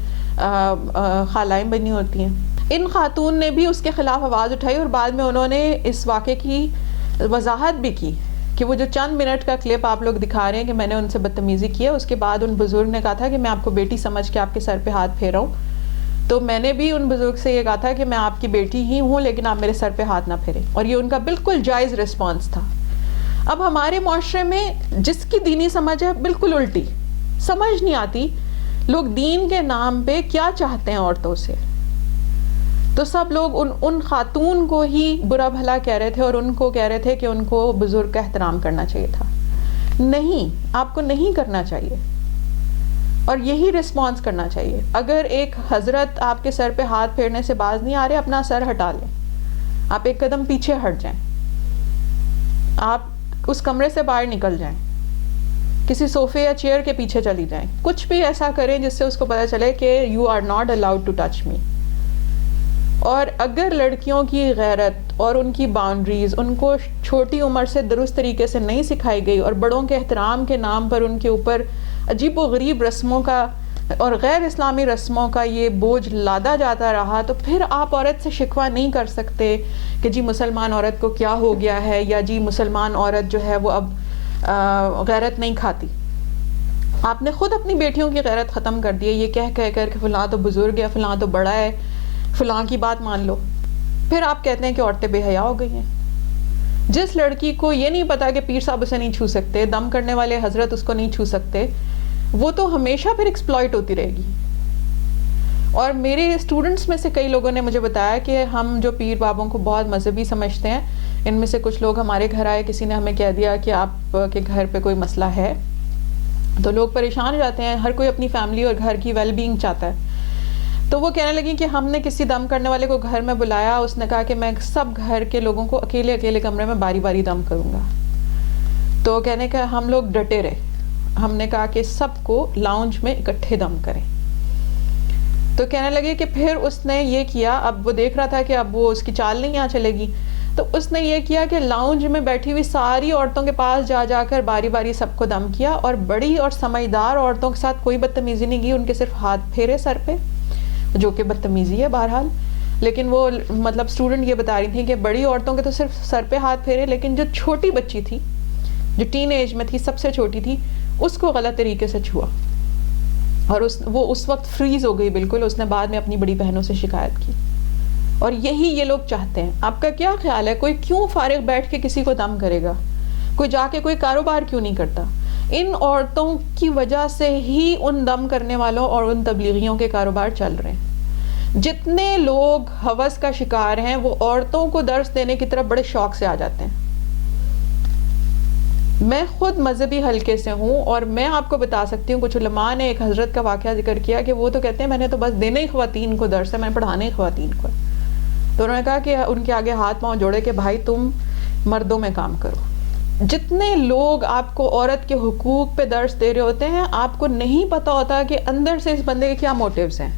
خالائیں بنی ہوتی ہیں. ان خاتون نے بھی اس کے خلاف آواز اٹھائی اور بعد میں انہوں نے اس واقعے کی وضاحت بھی کی کہ وہ جو چند منٹ کا کلپ آپ لوگ دکھا رہے ہیں کہ میں نے ان سے بدتمیزی کی ہے، اس کے بعد ان بزرگ نے کہا تھا کہ میں آپ کو بیٹی سمجھ کے آپ کے سر پہ ہاتھ پھیرا ہوں. تو میں نے بھی ان بزرگ سے یہ کہا تھا کہ میں آپ کی بیٹی ہی ہوں لیکن آپ میرے سر پہ ہاتھ نہ پھیریں. اور یہ ان کا بالکل جائز رسپانس تھا. اب ہمارے معاشرے میں جس کی دینی سمجھ ہے بالکل الٹی، سمجھ نہیں آتی لوگ دین کے نام پہ کیا چاہتے ہیں عورتوں سے. تو سب لوگ ان خاتون کو ہی برا بھلا کہہ رہے تھے اور ان کو کہہ رہے تھے کہ ان کو بزرگ کا احترام کرنا چاہیے تھا. نہیں، آپ کو نہیں کرنا چاہیے اور یہی رسپانس کرنا چاہیے. اگر ایک حضرت آپ کے سر پہ ہاتھ پھیرنے سے باز نہیں آ رہے، اپنا سر ہٹا لیں، آپ ایک قدم پیچھے ہٹ جائیں، آپ اس کمرے سے باہر نکل جائیں، کسی صوفے یا چیئر کے پیچھے چلی جائیں، کچھ بھی ایسا کریں جس سے اس کو پتہ چلے کہ you are not allowed to touch me. اور اگر لڑکیوں کی غیرت اور ان کی باؤنڈریز ان کو چھوٹی عمر سے درست طریقے سے نہیں سکھائی گئی اور بڑوں کے احترام کے نام پر ان کے اوپر عجیب و غریب رسموں کا اور غیر اسلامی رسموں کا یہ بوجھ لادا جاتا رہا، تو پھر آپ عورت سے شکوہ نہیں کر سکتے کہ جی مسلمان عورت کو کیا ہو گیا ہے، یا جی مسلمان عورت جو ہے وہ اب غیرت نہیں کھاتی. آپ نے خود اپنی بیٹیوں کی غیرت ختم کر دی ہے یہ کہہ کر کہ فلاں تو بزرگ ہے، فلاں تو بڑا ہے، فلاں کی بات مان لو. پھر آپ کہتے ہیں کہ عورتیں بے حیا ہو گئی ہیں. جس لڑکی کو یہ نہیں پتا کہ پیر صاحب اسے نہیں چھو سکتے، دم کرنے والے حضرت اس کو نہیں چھو سکتے، وہ تو ہمیشہ پھر ایکسپلائٹ ہوتی رہے گی. اور میرے اسٹوڈنٹس میں سے کئی لوگوں نے مجھے بتایا کہ ہم جو پیر بابوں کو بہت مذہبی سمجھتے ہیں، ان میں سے کچھ لوگ ہمارے گھر آئے، کسی نے ہمیں کہہ دیا کہ آپ کے گھر پہ کوئی مسئلہ ہے، تو لوگ پریشان ہو جاتے ہیں. ہر کوئی اپنی فیملی اور گھر کی ویل بینگ چاہتا ہے. تو وہ کہنے لگی کہ ہم نے کسی دم کرنے والے کو گھر میں بلایا، اس نے کہا کہ میں سب گھر کے لوگوں کو اکیلے اکیلے کمرے میں باری باری دم کروں گا. تو کہنے کا ہم لوگ ڈٹے رہے. ہم نے کہا کہ سب کو لاؤنج میں اکٹھے دم کریں. تو کہنے لگے کہ پھر اس نے یہ کیا، اب وہ دیکھ رہا تھا کہ اب وہ اس کی چال نہیں یہاں چلے گی، تو اس نے یہ کیا کہ لاؤنج میں بیٹھی ہوئی ساری عورتوں کے پاس جا کر باری باری سب کو دم کیا، اور بڑی اور سمجھدار عورتوں کے ساتھ کوئی بدتمیزی نہیں کی، ان کے صرف ہاتھ پھیرے سر پہ، جو کہ بدتمیزی ہے بہرحال. لیکن وہ مطلب اسٹوڈنٹ یہ بتا رہی تھی کہ بڑی عورتوں کے تو صرف سر پہ ہاتھ پھیرے، لیکن جو چھوٹی بچی تھی، جو ٹین ایج میں تھی، سب سے چھوٹی تھی، اس کو غلط طریقے سے چھوا، اور وہ اس وقت فریز ہو گئی بالکل. اس نے بعد میں اپنی بڑی بہنوں سے شکایت کی. اور یہی یہ لوگ چاہتے ہیں. آپ کا کیا خیال ہے، کوئی کیوں فارغ بیٹھ کے کسی کو دم کرے گا؟ کوئی جا کے کوئی کاروبار کیوں نہیں کرتا؟ ان عورتوں کی وجہ سے ہی ان دم کرنے والوں اور ان تبلیغیوں کے کاروبار چل رہے ہیں. جتنے لوگ ہوس کا شکار ہیں وہ عورتوں کو درس دینے کی طرف بڑے شوق سے آ جاتے ہیں. میں خود مذہبی حلقے سے ہوں اور میں آپ کو بتا سکتی ہوں, کچھ علماء نے ایک حضرت کا واقعہ ذکر کیا کہ وہ تو کہتے ہیں میں نے تو بس دینا ہی خواتین کو درس ہے, میں نے پڑھانا ہی خواتین کو. تو انہوں نے کہا کہ ان کے آگے ہاتھ پاؤں جوڑے کہ بھائی تم مردوں میں کام کرو. جتنے لوگ آپ کو عورت کے حقوق پہ درس دے رہے ہوتے ہیں, آپ کو نہیں پتا ہوتا کہ اندر سے اس بندے کے کیا موٹیوز ہیں.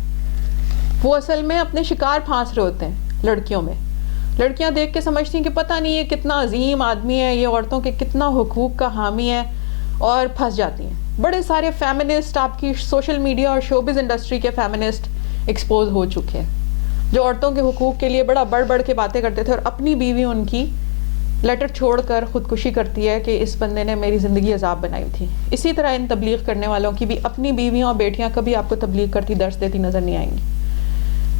وہ اصل میں اپنے شکار پھانس رہے ہوتے ہیں لڑکیوں میں. لڑکیاں دیکھ کے سمجھتی ہیں کہ پتہ نہیں یہ کتنا عظیم آدمی ہے, یہ عورتوں کے کتنا حقوق کا حامی ہے, اور پھنس جاتی ہیں. بڑے سارے فیمنسٹ آپ کی سوشل میڈیا اور شوبز انڈسٹری کے فیمنسٹ ایکسپوز ہو چکے ہیں, جو عورتوں کے حقوق کے لیے بڑا بڑھ کے باتیں کرتے تھے, اور اپنی بیوی ان کی لیٹر چھوڑ کر خودکشی کرتی ہے کہ اس بندے نے میری زندگی عذاب بنائی تھی. اسی طرح ان تبلیغ کرنے والوں کی بھی اپنی بیویاں اور بیٹیاں کبھی آپ کو تبلیغ کرتی درس دیتی نظر نہیں آئیں گی.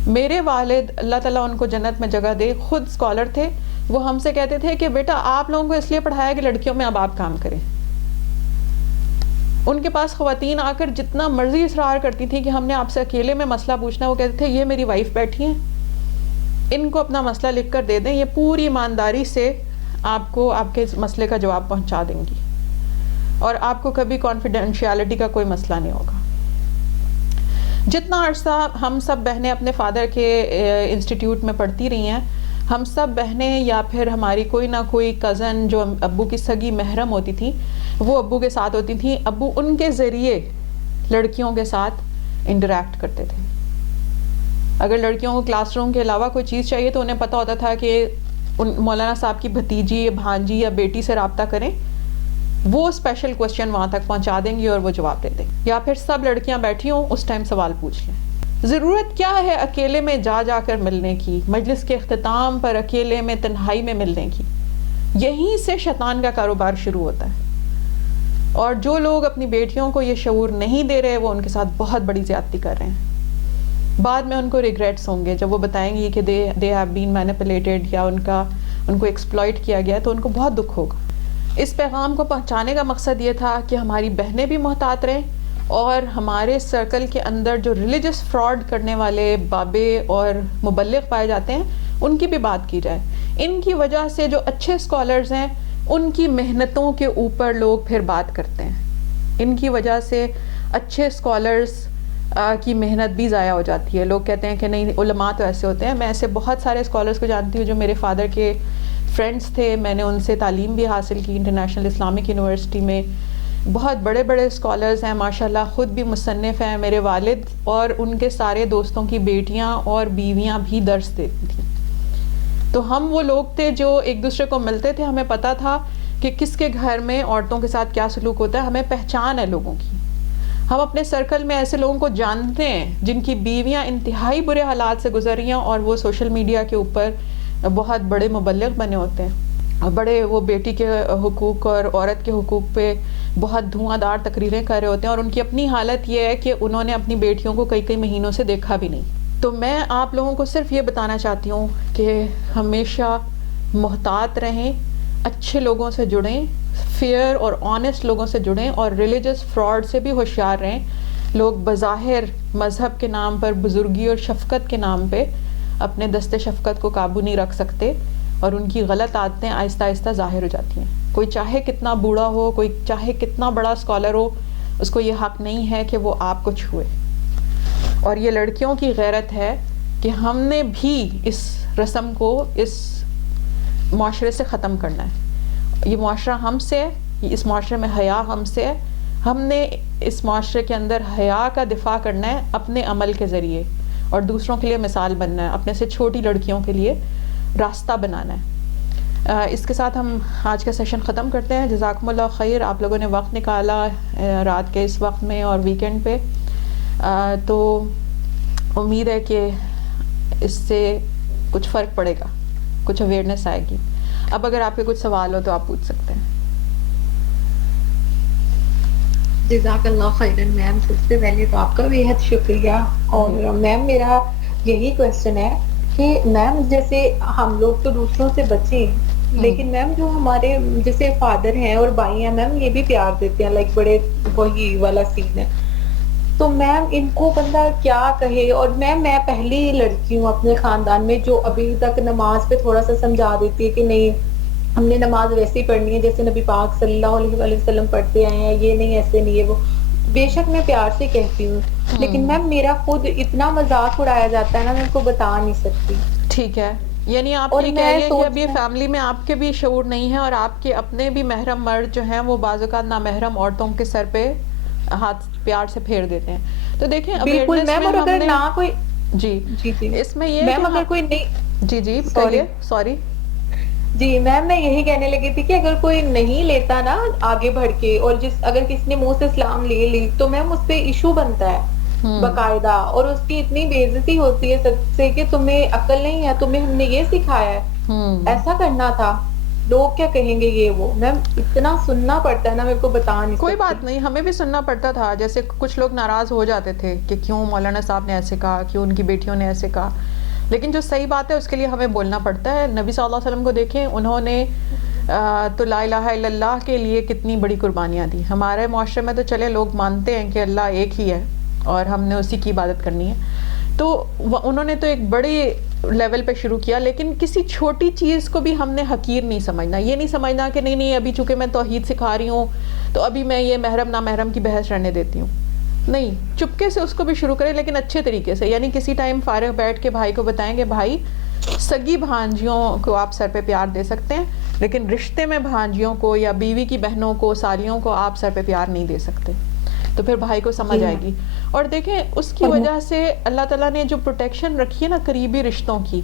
میرے والد اللہ تعالیٰ ان کو جنت میں جگہ دے خود اسکالر تھے. وہ ہم سے کہتے تھے کہ بیٹا آپ لوگوں کو اس لیے پڑھایا کہ لڑکیوں میں اب آپ کام کریں. ان کے پاس خواتین آ کر جتنا مرضی اصرار کرتی تھیں کہ ہم نے آپ سے اکیلے میں مسئلہ پوچھنا, وہ کہتے تھے یہ میری وائف بیٹھی ہیں, ان کو اپنا مسئلہ لکھ کر دے دیں, یہ پوری ایمانداری سے آپ کو آپ کے مسئلے کا جواب پہنچا دیں گی, اور آپ کو کبھی کانفیڈینشیلٹی کا کوئی مسئلہ نہیں ہوگا. جتنا عرصہ ہم سب بہنیں اپنے فادر کے انسٹیٹیوٹ میں پڑھتی رہی ہیں, ہم سب بہنیں یا پھر ہماری کوئی نہ کوئی کزن جو ابو کی سگی محرم ہوتی تھی وہ ابو کے ساتھ ہوتی تھیں. ابو ان کے ذریعے لڑکیوں کے ساتھ انٹریکٹ کرتے تھے. اگر لڑکیوں کو کلاس روم کے علاوہ کوئی چیز چاہیے تو انہیں پتہ ہوتا تھا کہ مولانا صاحب کی بھتیجی یا بھانجی یا بیٹی سے رابطہ کریں, وہ اسپیشل کوسچن وہاں تک پہنچا دیں گی اور وہ جواب دے دیں گی. یا پھر سب لڑکیاں بیٹھی ہوں اس ٹائم سوال پوچھ لیں. ضرورت کیا ہے اکیلے میں جا کر ملنے کی, مجلس کے اختتام پر اکیلے میں تنہائی میں ملنے کی. یہیں سے شیطان کا کاروبار شروع ہوتا ہے, اور جو لوگ اپنی بیٹیوں کو یہ شعور نہیں دے رہے وہ ان کے ساتھ بہت بڑی زیادتی کر رہے ہیں. بعد میں ان کو ریگریٹس ہوں گے جب وہ بتائیں گی کہ دے ہیو بین مینیپولیٹڈ یا ان کو ایکسپلائٹ کیا گیا, تو ان کو بہت دکھ ہوگا. اس پیغام کو پہنچانے کا مقصد یہ تھا کہ ہماری بہنیں بھی محتاط رہیں, اور ہمارے سرکل کے اندر جو ریلیجس فراڈ کرنے والے بابے اور مبلغ پائے جاتے ہیں ان کی بھی بات کی جائے. ان کی وجہ سے جو اچھے اسکالرز ہیں ان کی محنتوں کے اوپر لوگ پھر بات کرتے ہیں. ان کی وجہ سے اچھے اسکالرز کی محنت بھی ضائع ہو جاتی ہے. لوگ کہتے ہیں کہ نہیں علماء تو ایسے ہوتے ہیں. میں ایسے بہت سارے اسکالرز کو جانتی ہوں جو میرے فادر کے فرینڈس تھے, میں نے ان سے تعلیم بھی حاصل کی انٹرنیشنل اسلامک یونیورسٹی میں. بہت بڑے بڑے اسکالرز ہیں ماشاءاللہ, خود بھی مصنف ہیں. میرے والد اور ان کے سارے دوستوں کی بیٹیاں اور بیویاں بھی درس دیتی تھیں. تو ہم وہ لوگ تھے جو ایک دوسرے کو ملتے تھے, ہمیں پتہ تھا کہ کس کے گھر میں عورتوں کے ساتھ کیا سلوک ہوتا ہے, ہمیں پہچان ہے لوگوں کی. ہم اپنے سرکل میں ایسے لوگوں کو جانتے ہیں جن کی بیویاں انتہائی برے حالات سے گزر رہی ہیں, اور وہ سوشل میڈیا کے اوپر بہت بڑے مبلغ بنے ہوتے ہیں, بڑے وہ بیٹی کے حقوق اور عورت کے حقوق پہ بہت دھواں دار تقریریں کر رہے ہوتے ہیں, اور ان کی اپنی حالت یہ ہے کہ انہوں نے اپنی بیٹیوں کو کئی مہینوں سے دیکھا بھی نہیں. تو میں آپ لوگوں کو صرف یہ بتانا چاہتی ہوں کہ ہمیشہ محتاط رہیں, اچھے لوگوں سے جڑیں, فیئر اور آنیسٹ لوگوں سے جڑیں, اور ریلیجس فراڈ سے بھی ہوشیار رہیں. لوگ بظاہر مذہب کے نام پر, بزرگی اور شفقت کے نام پہ اپنے دست شفقت کو قابو نہیں رکھ سکتے, اور ان کی غلط عادتیں آہستہ آہستہ ظاہر ہو جاتی ہیں. کوئی چاہے کتنا بوڑھا ہو, کوئی چاہے کتنا بڑا اسکالر ہو, اس کو یہ حق نہیں ہے کہ وہ آپ کو چھوئے. اور یہ لڑکیوں کی غیرت ہے کہ ہم نے بھی اس رسم کو اس معاشرے سے ختم کرنا ہے. یہ معاشرہ ہم سے, اس معاشرے میں حیا ہم سے ہے. ہم نے اس معاشرے کے اندر حیا کا دفاع کرنا ہے اپنے عمل کے ذریعے, اور دوسروں کے لیے مثال بننا ہے, اپنے سے چھوٹی لڑکیوں کے لیے راستہ بنانا ہے. اس کے ساتھ ہم آج کا سیشن ختم کرتے ہیں. جزاکم اللہ خیر, آپ لوگوں نے وقت نکالا رات کے اس وقت میں اور ویکنڈ پہ, تو امید ہے کہ اس سے کچھ فرق پڑے گا, کچھ اویئرنیس آئے گی. اب اگر آپ کے کچھ سوال ہو تو آپ پوچھ سکتے ہیں. جزاک اللہ خیرن میم, سب سے پہلے تو آپ کا بے حد شکریہ. اور میم میرا یہی کوشچن ہے کہ میم جیسے ہم لوگ تو دوسروں سے بچیں, لیکن میم جو ہمارے جیسے فادر ہیں اور بھائی ہیں میم, یہ بھی پیار دیتے ہیں, لائک بڑے وہی والا سین ہے. تو میم ان کو بندہ کیا کہے؟ اور میم میں پہلی لڑکی ہوں اپنے خاندان میں جو ابھی تک نماز پہ تھوڑا سا سمجھا دیتی ہے کہ نہیں ہم نے نماز ویسے ہی پڑھنی ہے جیسے نبی پاک صلی اللہ علیہ وسلم پڑھتے آئے ہیں, یہ نہیں ایسے نہیں ہے وہ. بے شک میں پیار سے کہتی ہوں, لیکن میم میرا خود اتنا مذاق اڑایا جاتا ہے نا, میں ان کو بتا نہیں سکتی. ٹھیک ہے, یعنی آپ اور یہ کہہ میں رہی ہیں کہ اب یہ سوچ فیملی میں آپ کے بھی شعور نہیں ہے, اور آپ کے اپنے بھی محرم مرد جو ہیں وہ بعض اوقات نامحرم عورتوں کے سر پہ ہاتھ پیار سے پھیر دیتے ہیں. تو دیکھیں بالکل اویئرنیس میم, میں اور ہم اگر نے, نہ کوئی, جی جی اس میں یہ ہے کہ میم اگر ہم, کوئی نہیں, جی جی سوری, کہیے, سوری. جی میم میں یہی کہنے لگی تھی کہ اگر کوئی نہیں لیتا نا آگے بڑھ کے, اور اگر کسی نے منہ سے اسلام لے لی تو میم اس پہ ایشو بنتا ہے باقاعدہ, اور اس کی اتنی بے عزتی ہوتی ہے سب سے کہ تمہیں عقل نہیں ہے, تمہیں ہم نے یہ سکھایا ہے, ایسا کرنا تھا, لوگ کیا کہیں گے, یہ وہ. میم اتنا سننا پڑتا ہے نا, میرے کو بتا نہیں کوئی سکتی. بات نہیں, ہمیں بھی سننا پڑتا تھا. جیسے کچھ لوگ ناراض ہو جاتے تھے کہ کیوں مولانا صاحب نے ایسے کہا, کیوں ان کی بیٹیوں نے ایسے کہا, لیکن جو صحیح بات ہے اس کے لیے ہمیں بولنا پڑتا ہے. نبی صلی اللہ علیہ وسلم کو دیکھیں, انہوں نے تو لا الہ الا اللہ کے لیے کتنی بڑی قربانیاں دی. ہمارے معاشرے میں تو چلے لوگ مانتے ہیں کہ اللہ ایک ہی ہے اور ہم نے اسی کی عبادت کرنی ہے, تو انہوں نے تو ایک بڑی لیول پہ شروع کیا, لیکن کسی چھوٹی چیز کو بھی ہم نے حقیر نہیں سمجھنا. یہ نہیں سمجھنا کہ نہیں ابھی چونکہ میں توحید سکھا رہی ہوں تو ابھی میں یہ محرم نامحرم کی بحث رہنے دیتی ہوں. نہیں, چپکے سے اس کو بھی شروع کریں, لیکن اچھے طریقے سے. یعنی کسی ٹائم فارغ بیٹھ کے بھائی کو بتائیں کہ بھائی سگی بھانجیوں کو آپ سر پہ پیار دے سکتے ہیں, لیکن رشتے میں بھانجیوں کو یا بیوی کی بہنوں کو, سالیوں کو آپ سر پہ پیار نہیں دے سکتے. تو پھر بھائی کو سمجھ آئے گی. اور دیکھیں اس کی وجہ سے اللہ تعالیٰ نے جو پروٹیکشن رکھی ہے نا قریبی رشتوں کی,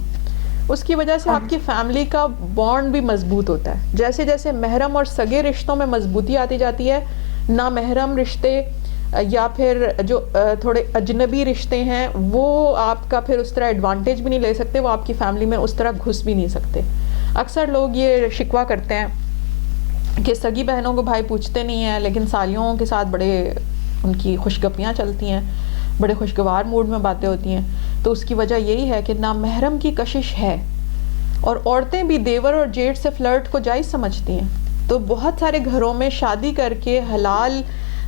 اس کی وجہ سے آپ کی فیملی کا بانڈ بھی مضبوط ہوتا ہے. جیسے جیسے محرم اور سگے رشتوں میں مضبوطی آتی جاتی ہے, نامحرم رشتے یا پھر جو تھوڑے اجنبی رشتے ہیں وہ آپ کا پھر اس طرح ایڈوانٹیج بھی نہیں لے سکتے, وہ آپ کی فیملی میں اس طرح گھس بھی نہیں سکتے. اکثر لوگ یہ شکوہ کرتے ہیں کہ سگی بہنوں کو بھائی پوچھتے نہیں ہیں, لیکن سالیوں کے ساتھ بڑے ان کی خوشگپیاں چلتی ہیں, بڑے خوشگوار موڈ میں باتیں ہوتی ہیں. تو اس کی وجہ یہی ہے کہ نامحرم کی کشش ہے, اور عورتیں بھی دیور اور جیٹھ سے فلرٹ کو جائز سمجھتی ہیں. تو بہت سارے گھروں میں شادی کر کے حلال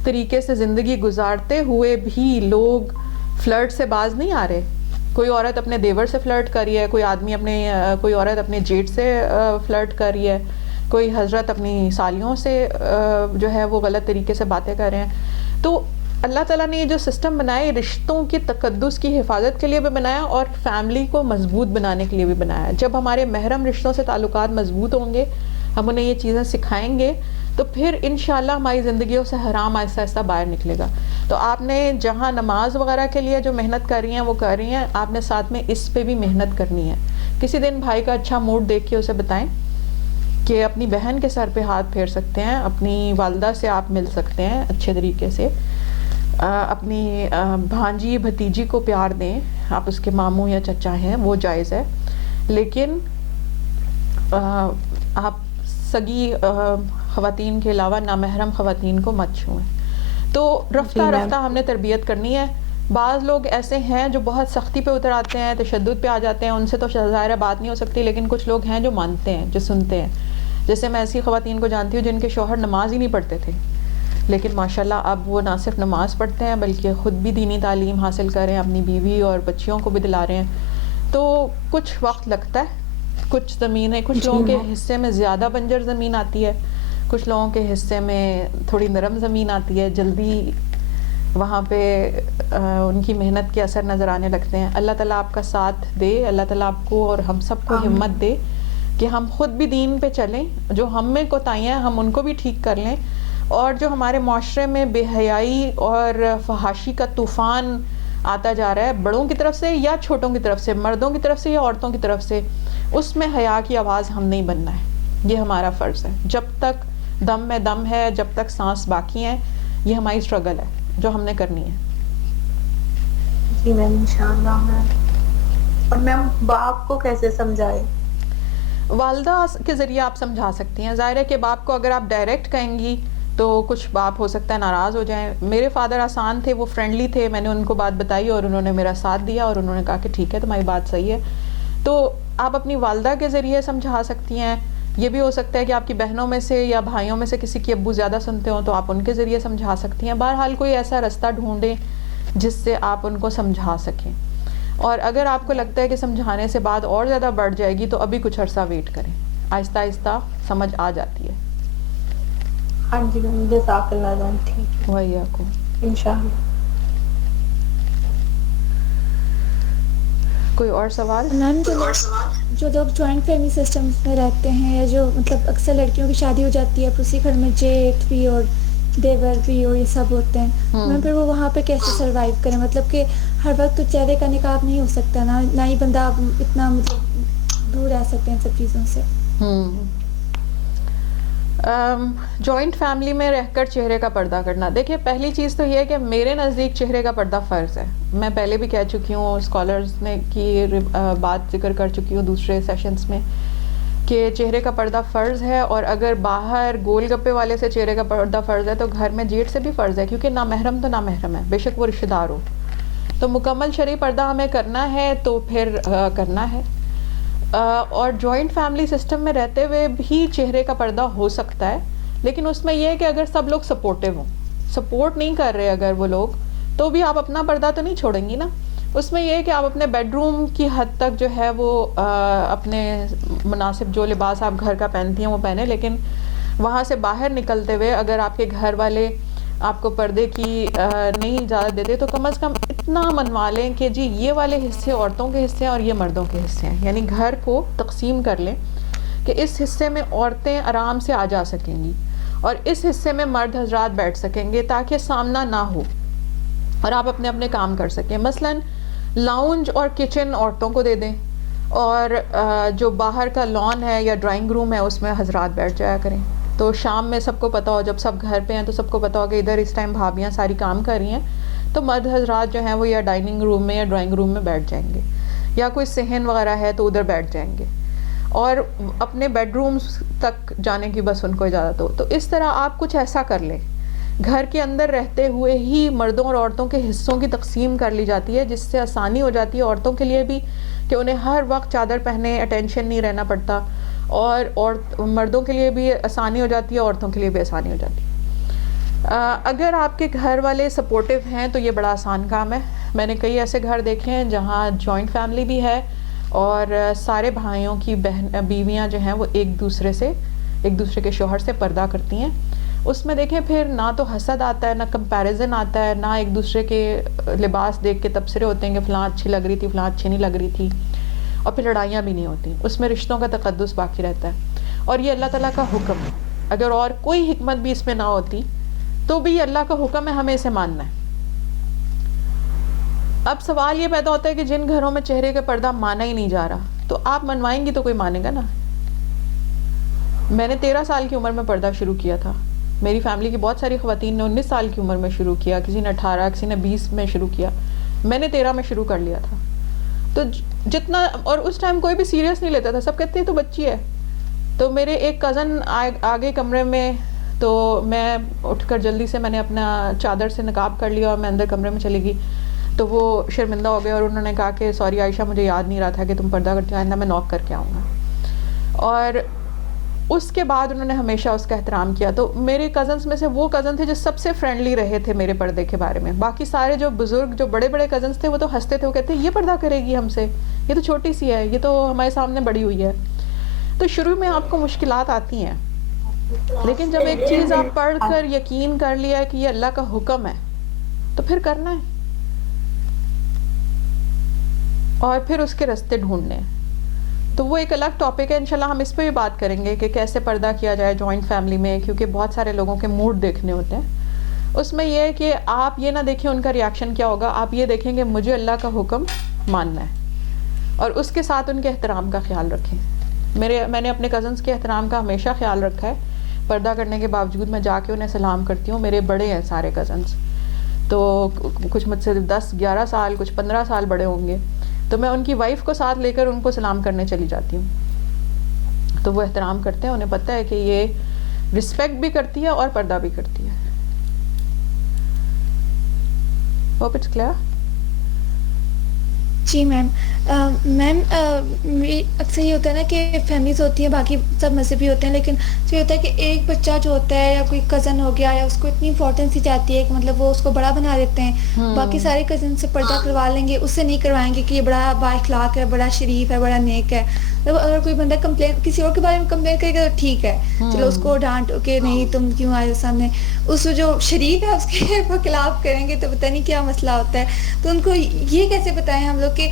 طریقے سے زندگی گزارتے ہوئے بھی لوگ فلرٹ سے باز نہیں آ رہے. کوئی عورت اپنے دیور سے فلرٹ کر رہی ہے, کوئی آدمی کوئی عورت اپنے جیٹھ سے فلرٹ کر رہی ہے, کوئی حضرت اپنی سالیوں سے جو ہے وہ غلط طریقے سے باتیں کر رہے ہیں. تو اللہ تعالیٰ نے یہ جو سسٹم بنایا, رشتوں کی تقدس کی حفاظت کے لیے بھی بنایا اور فیملی کو مضبوط بنانے کے لیے بھی بنایا. جب ہمارے محرم رشتوں سے تعلقات مضبوط ہوں گے, ہم انہیں یہ چیزیں سکھائیں گے, تو پھر انشاءاللہ ہماری زندگیوں سے حرام آہستہ آہستہ باہر نکلے گا. تو آپ نے جہاں نماز وغیرہ کے لیے جو محنت کر رہی ہیں وہ کر رہی ہیں, آپ نے ساتھ میں اس پہ بھی محنت کرنی ہے. کسی دن بھائی کا اچھا موڈ دیکھ کے اسے بتائیں کہ اپنی بہن کے سر پہ ہاتھ پھیر سکتے ہیں, اپنی والدہ سے آپ مل سکتے ہیں اچھے طریقے سے, اپنی بھانجی بھتیجی کو پیار دیں, آپ اس کے ماموں یا چچا ہیں وہ جائز ہے, لیکن آپ سگی خواتین کے علاوہ نامحرم خواتین کو مت چھوئیں. تو رفتہ رفتہ ہم نے تربیت کرنی ہے. بعض لوگ ایسے ہیں جو بہت سختی پہ اتر آتے ہیں, تشدد پہ آ جاتے ہیں, ان سے تو ظاہر بات نہیں ہو سکتی, لیکن کچھ لوگ ہیں جو مانتے ہیں, جو سنتے ہیں. جیسے میں ایسی خواتین کو جانتی ہوں جن کے شوہر نماز ہی نہیں پڑھتے تھے, لیکن ماشاءاللہ اب وہ نہ صرف نماز پڑھتے ہیں بلکہ خود بھی دینی تعلیم حاصل کر رہے ہیں, اپنی بیوی اور بچیوں کو بھی دلا رہے ہیں. تو کچھ وقت لگتا ہے, کچھ زمینیں کچھ لوگوں کے حصے میں زیادہ بنجر زمین آتی ہے, کچھ لوگوں کے حصے میں تھوڑی نرم زمین آتی ہے, جلدی وہاں پہ ان کی محنت کے اثر نظر آنے لگتے ہیں. اللہ تعالیٰ آپ کا ساتھ دے, اللہ تعالیٰ آپ کو اور ہم سب کو ہمت دے کہ ہم خود بھی دین پہ چلیں, جو ہم میں کوتاہیاں ہم ان کو بھی ٹھیک کر لیں, اور جو ہمارے معاشرے میں بے حیائی اور فحاشی کا طوفان آتا جا رہا ہے بڑوں کی طرف سے یا چھوٹوں کی طرف سے, مردوں کی طرف سے یا عورتوں کی طرف سے, اس میں حیا کی آواز ہم نہیں بننا ہے. یہ ہمارا فرض ہے. جب تک دم میں دم ہے, جب تک سانس باقی ہیں, یہ ہماری اسٹرگل ہے جو ہم نے کرنی ہے. جی میم انشاءاللہ. اور میم باپ کو کیسے سمجھائے؟ والدہ کے ذریعے آپ سمجھا سکتی ہیں. ظاہر ہے کہ باپ کو اگر آپ ڈائریکٹ کہیں گی تو کچھ باپ ہو سکتا ہے ناراض ہو جائیں. میرے فادر آسان تھے, وہ فرینڈلی تھے, میں نے ان کو بات بتائی اور انہوں نے میرا ساتھ دیا اور انہوں نے کہا کہ ٹھیک ہے تمہاری بات صحیح ہے. تو آپ اپنی والدہ کے ذریعے سمجھا سکتی ہیں. یہ بھی ہو سکتا ہے کہ آپ کی بہنوں میں سے یا بھائیوں میں سے کسی کی ابو زیادہ سنتے ہوں تو آپ ان کے ذریعے سمجھا سکتی ہیں. بہرحال کوئی ایسا رستہ ڈھونڈیں جس سے آپ ان کو سمجھا سکیں, اور اگر آپ کو لگتا ہے کہ سمجھانے سے بات اور زیادہ بڑھ جائے گی تو ابھی کچھ عرصہ ویٹ کریں. آہستہ آہستہ سمجھ آ جاتی ہے. ہاں جی میم جزاک اللہ میم ٹھیک وہی آپ کو ہے انشاءاللہ. کوئی اور سوال؟ میم جو لوگ جوائنٹ فیملی سسٹمز میں رہتے ہیں یا جو مطلب اکثر لڑکیوں کی شادی ہو جاتی ہے پھر اسی گھر میں جیٹھ بھی اور دیور بھی اور یہ سب ہوتے ہیں، میم پھر وہ وہاں پہ کیسے سروائیو کریں؟ مطلب کہ ہر وقت تو چہرے کا نقاب نہیں ہو سکتا نا، نہ ہی بندہ اتنا مطلب دور رہ سکتے ہیں سب چیزوں سے. جوائنٹ فیملی میں رہ کر چہرے کا پردہ کرنا، دیکھیے پہلی چیز تو یہ ہے کہ میرے نزدیک چہرے کا پردہ فرض ہے. میں پہلے بھی کہہ چکی ہوں، اسکالرز نے کی بات ذکر کر چکی ہوں دوسرے سیشنز میں کہ چہرے کا پردہ فرض ہے. اور اگر باہر گول گپے والے سے چہرے کا پردہ فرض ہے تو گھر میں جیٹ سے بھی فرض ہے، کیونکہ نامحرم تو نامحرم ہے، بے شک وہ رشتہ دار ہو. تو مکمل شرعی پردہ ہمیں کرنا ہے تو پھر کرنا ہے. اور جوائنٹ فیملی سسٹم میں رہتے ہوئے بھی چہرے کا پردہ ہو سکتا ہے، لیکن اس میں یہ ہے کہ اگر سب لوگ سپورٹیو ہوں. سپورٹ نہیں کر رہے اگر وہ لوگ، تو بھی آپ اپنا پردہ تو نہیں چھوڑیں گی نا. اس میں یہ ہے کہ آپ اپنے بیڈ روم کی حد تک جو ہے وہ اپنے مناسب جو لباس آپ گھر کا پہنتی ہیں وہ پہنیں، لیکن وہاں سے باہر نکلتے ہوئے اگر آپ کے گھر والے آپ کو پردے کی نہیں اجازت دیتے تو کم از کم اتنا منوا لیں کہ جی یہ والے حصے عورتوں کے حصے ہیں اور یہ مردوں کے حصے ہیں. یعنی گھر کو تقسیم کر لیں کہ اس حصے میں عورتیں آرام سے آ جا سکیں گی اور اس حصے میں مرد حضرات بیٹھ سکیں گے تاکہ سامنا نہ ہو اور آپ اپنے اپنے کام کر سکیں. مثلاً لاؤنج اور کچن عورتوں کو دے دیں اور جو باہر کا لان ہے یا ڈرائنگ روم ہے اس میں حضرات بیٹھ جایا کریں. تو شام میں سب کو پتہ ہو، جب سب گھر پہ ہیں تو سب کو پتہ ہو کہ ادھر اس ٹائم بھابیاں ساری کام کر رہی ہیں، تو مرد حضرات جو ہیں وہ یا ڈائننگ روم میں یا ڈرائنگ روم میں بیٹھ جائیں گے، یا کوئی صحن وغیرہ ہے تو ادھر بیٹھ جائیں گے اور اپنے بیڈ رومز تک جانے کی بس ان کو اجازت ہو. تو اس طرح آپ کچھ ایسا کر لیں. گھر کے اندر رہتے ہوئے ہی مردوں اور عورتوں کے حصوں کی تقسیم کر لی جاتی ہے، جس سے آسانی ہو جاتی ہے عورتوں کے لیے بھی کہ انہیں ہر وقت چادر پہنے اٹینشن نہیں رہنا پڑتا، اور مردوں کے لیے بھی آسانی ہو جاتی ہے، عورتوں کے لیے بھی آسانی ہو جاتی ہے. اگر آپ کے گھر والے سپورٹیو ہیں تو یہ بڑا آسان کام ہے. میں نے کئی ایسے گھر دیکھے ہیں جہاں جوائنٹ فیملی بھی ہے اور سارے بھائیوں کی بیویاں جو ہیں وہ ایک دوسرے کے شوہر سے پردہ کرتی ہیں. اس میں دیکھیں پھر نہ تو حسد آتا ہے، نہ کمپیریزن آتا ہے، نہ ایک دوسرے کے لباس دیکھ کے تبصرے ہوتے ہیں کہ فلاں اچھی لگ رہی تھی، فلاں اچھی نہیں لگ رہی تھی، اور پھر لڑائیاں بھی نہیں ہوتی. اس میں رشتوں کا تقدس باقی رہتا ہے اور یہ اللہ تعالیٰ کا حکم ہے. اگر اور کوئی حکمت بھی اس میں نہ ہوتی تو بھی یہ اللہ کا حکم ہے، ہمیں اسے ماننا ہے. اب سوال یہ پیدا ہوتا ہے کہ جن گھروں میں چہرے کا پردہ مانا ہی نہیں جا رہا تو آپ منوائیں گی تو کوئی مانے گا نا. میں نے 13 سال کی عمر میں پردہ شروع کیا تھا. میری فیملی کی بہت ساری خواتین نے 19 سال کی عمر میں شروع کیا، کسی نے 18، کسی نے 20 میں شروع کیا. میں نے 13 میں شروع کر لیا تھا. تو جتنا، اور اس ٹائم کوئی بھی سیریس نہیں لیتا تھا، سب کہتے ہیں تو بچی ہے. تو میرے ایک کزن آگے کمرے میں، تو میں اٹھ کر جلدی سے میں نے اپنا چادر سے نقاب کر لیا اور میں اندر کمرے میں چلی گئی. تو وہ شرمندہ ہو گئے اور انہوں نے کہا کہ سوری عائشہ، مجھے یاد نہیں رہا تھا کہ تم پردہ کرتی ہو، آئندہ میں نوک کر کے آؤں گا. اور اس کے بعد انہوں نے ہمیشہ اس کا احترام کیا. تو میرے کزنس میں سے وہ کزن تھے جو سب سے فرینڈلی رہے تھے میرے پردے کے بارے میں. باقی سارے جو بزرگ، جو بڑے بڑے کزنس تھے، وہ تو ہنستے تھے، وہ کہتے ہیں یہ پردہ کرے گی ہم سے، یہ تو چھوٹی سی ہے، یہ تو ہمارے سامنے بڑی ہوئی ہے. تو شروع میں آپ کو مشکلات آتی ہیں، لیکن جب ایک چیز آپ پڑھ کر یقین کر لیا ہے کہ یہ اللہ کا حکم ہے تو پھر کرنا ہے اور پھر اس کے راستے ڈھونڈنے ہیں. تو وہ ایک الگ ٹاپک ہے، انشاءاللہ ہم اس پہ بھی بات کریں گے کہ کیسے پردہ کیا جائے جوائنٹ فیملی میں، کیونکہ بہت سارے لوگوں کے موڈ دیکھنے ہوتے ہیں. اس میں یہ ہے کہ آپ یہ نہ دیکھیں ان کا ریاکشن کیا ہوگا، آپ یہ دیکھیں کہ مجھے اللہ کا حکم ماننا ہے اور اس کے ساتھ ان کے احترام کا خیال رکھیں. میں نے اپنے کزنس کے احترام کا ہمیشہ خیال رکھا ہے. پردہ کرنے کے باوجود میں جا کے انہیں سلام کرتی ہوں. میرے بڑے ہیں سارے کزنس، تو کچھ مجھ سے 10-11 سال، کچھ 15 سال بڑے ہوں گے. تو میں ان کی وائف کو ساتھ لے کر ان کو سلام کرنے چلی جاتی ہوں. تو وہ احترام کرتے ہیں، انہیں پتہ ہے کہ یہ رسپیکٹ بھی کرتی ہے اور پردہ بھی کرتی ہے. Hope it's clear. جی میم میم اکثر یہ ہوتا ہے نا کہ فیملیز ہوتی ہیں باقی سب مذہبی ہوتے ہیں لیکن یہ ہوتا ہے کہ ایک بچہ جو ہوتا ہے یا کوئی کزن ہو گیا یا اس کو اتنی امپورٹنس دی جاتی ہے کہ مطلب وہ اس کو بڑا بنا دیتے ہیں، باقی سارے کزن سے پردہ کروا لیں گے، اس سے نہیں کروائیں گے کہ یہ بڑا با اخلاق ہے، بڑا شریف ہے، بڑا نیک ہے. مطلب اگر کوئی بندہ کمپلین کسی اور کے بارے میں کمپلین کرے گا تو ٹھیک ہے، چلو اس کو ڈانٹ کہ نہیں تم کیوں آئے ہو سامنے، اس جو شریف ہے اس کے خلاف کریں گے تو پتہ نہیں کیا مسئلہ ہوتا ہے. تو ان کو یہ کیسے بتائیں ہم لوگ کہ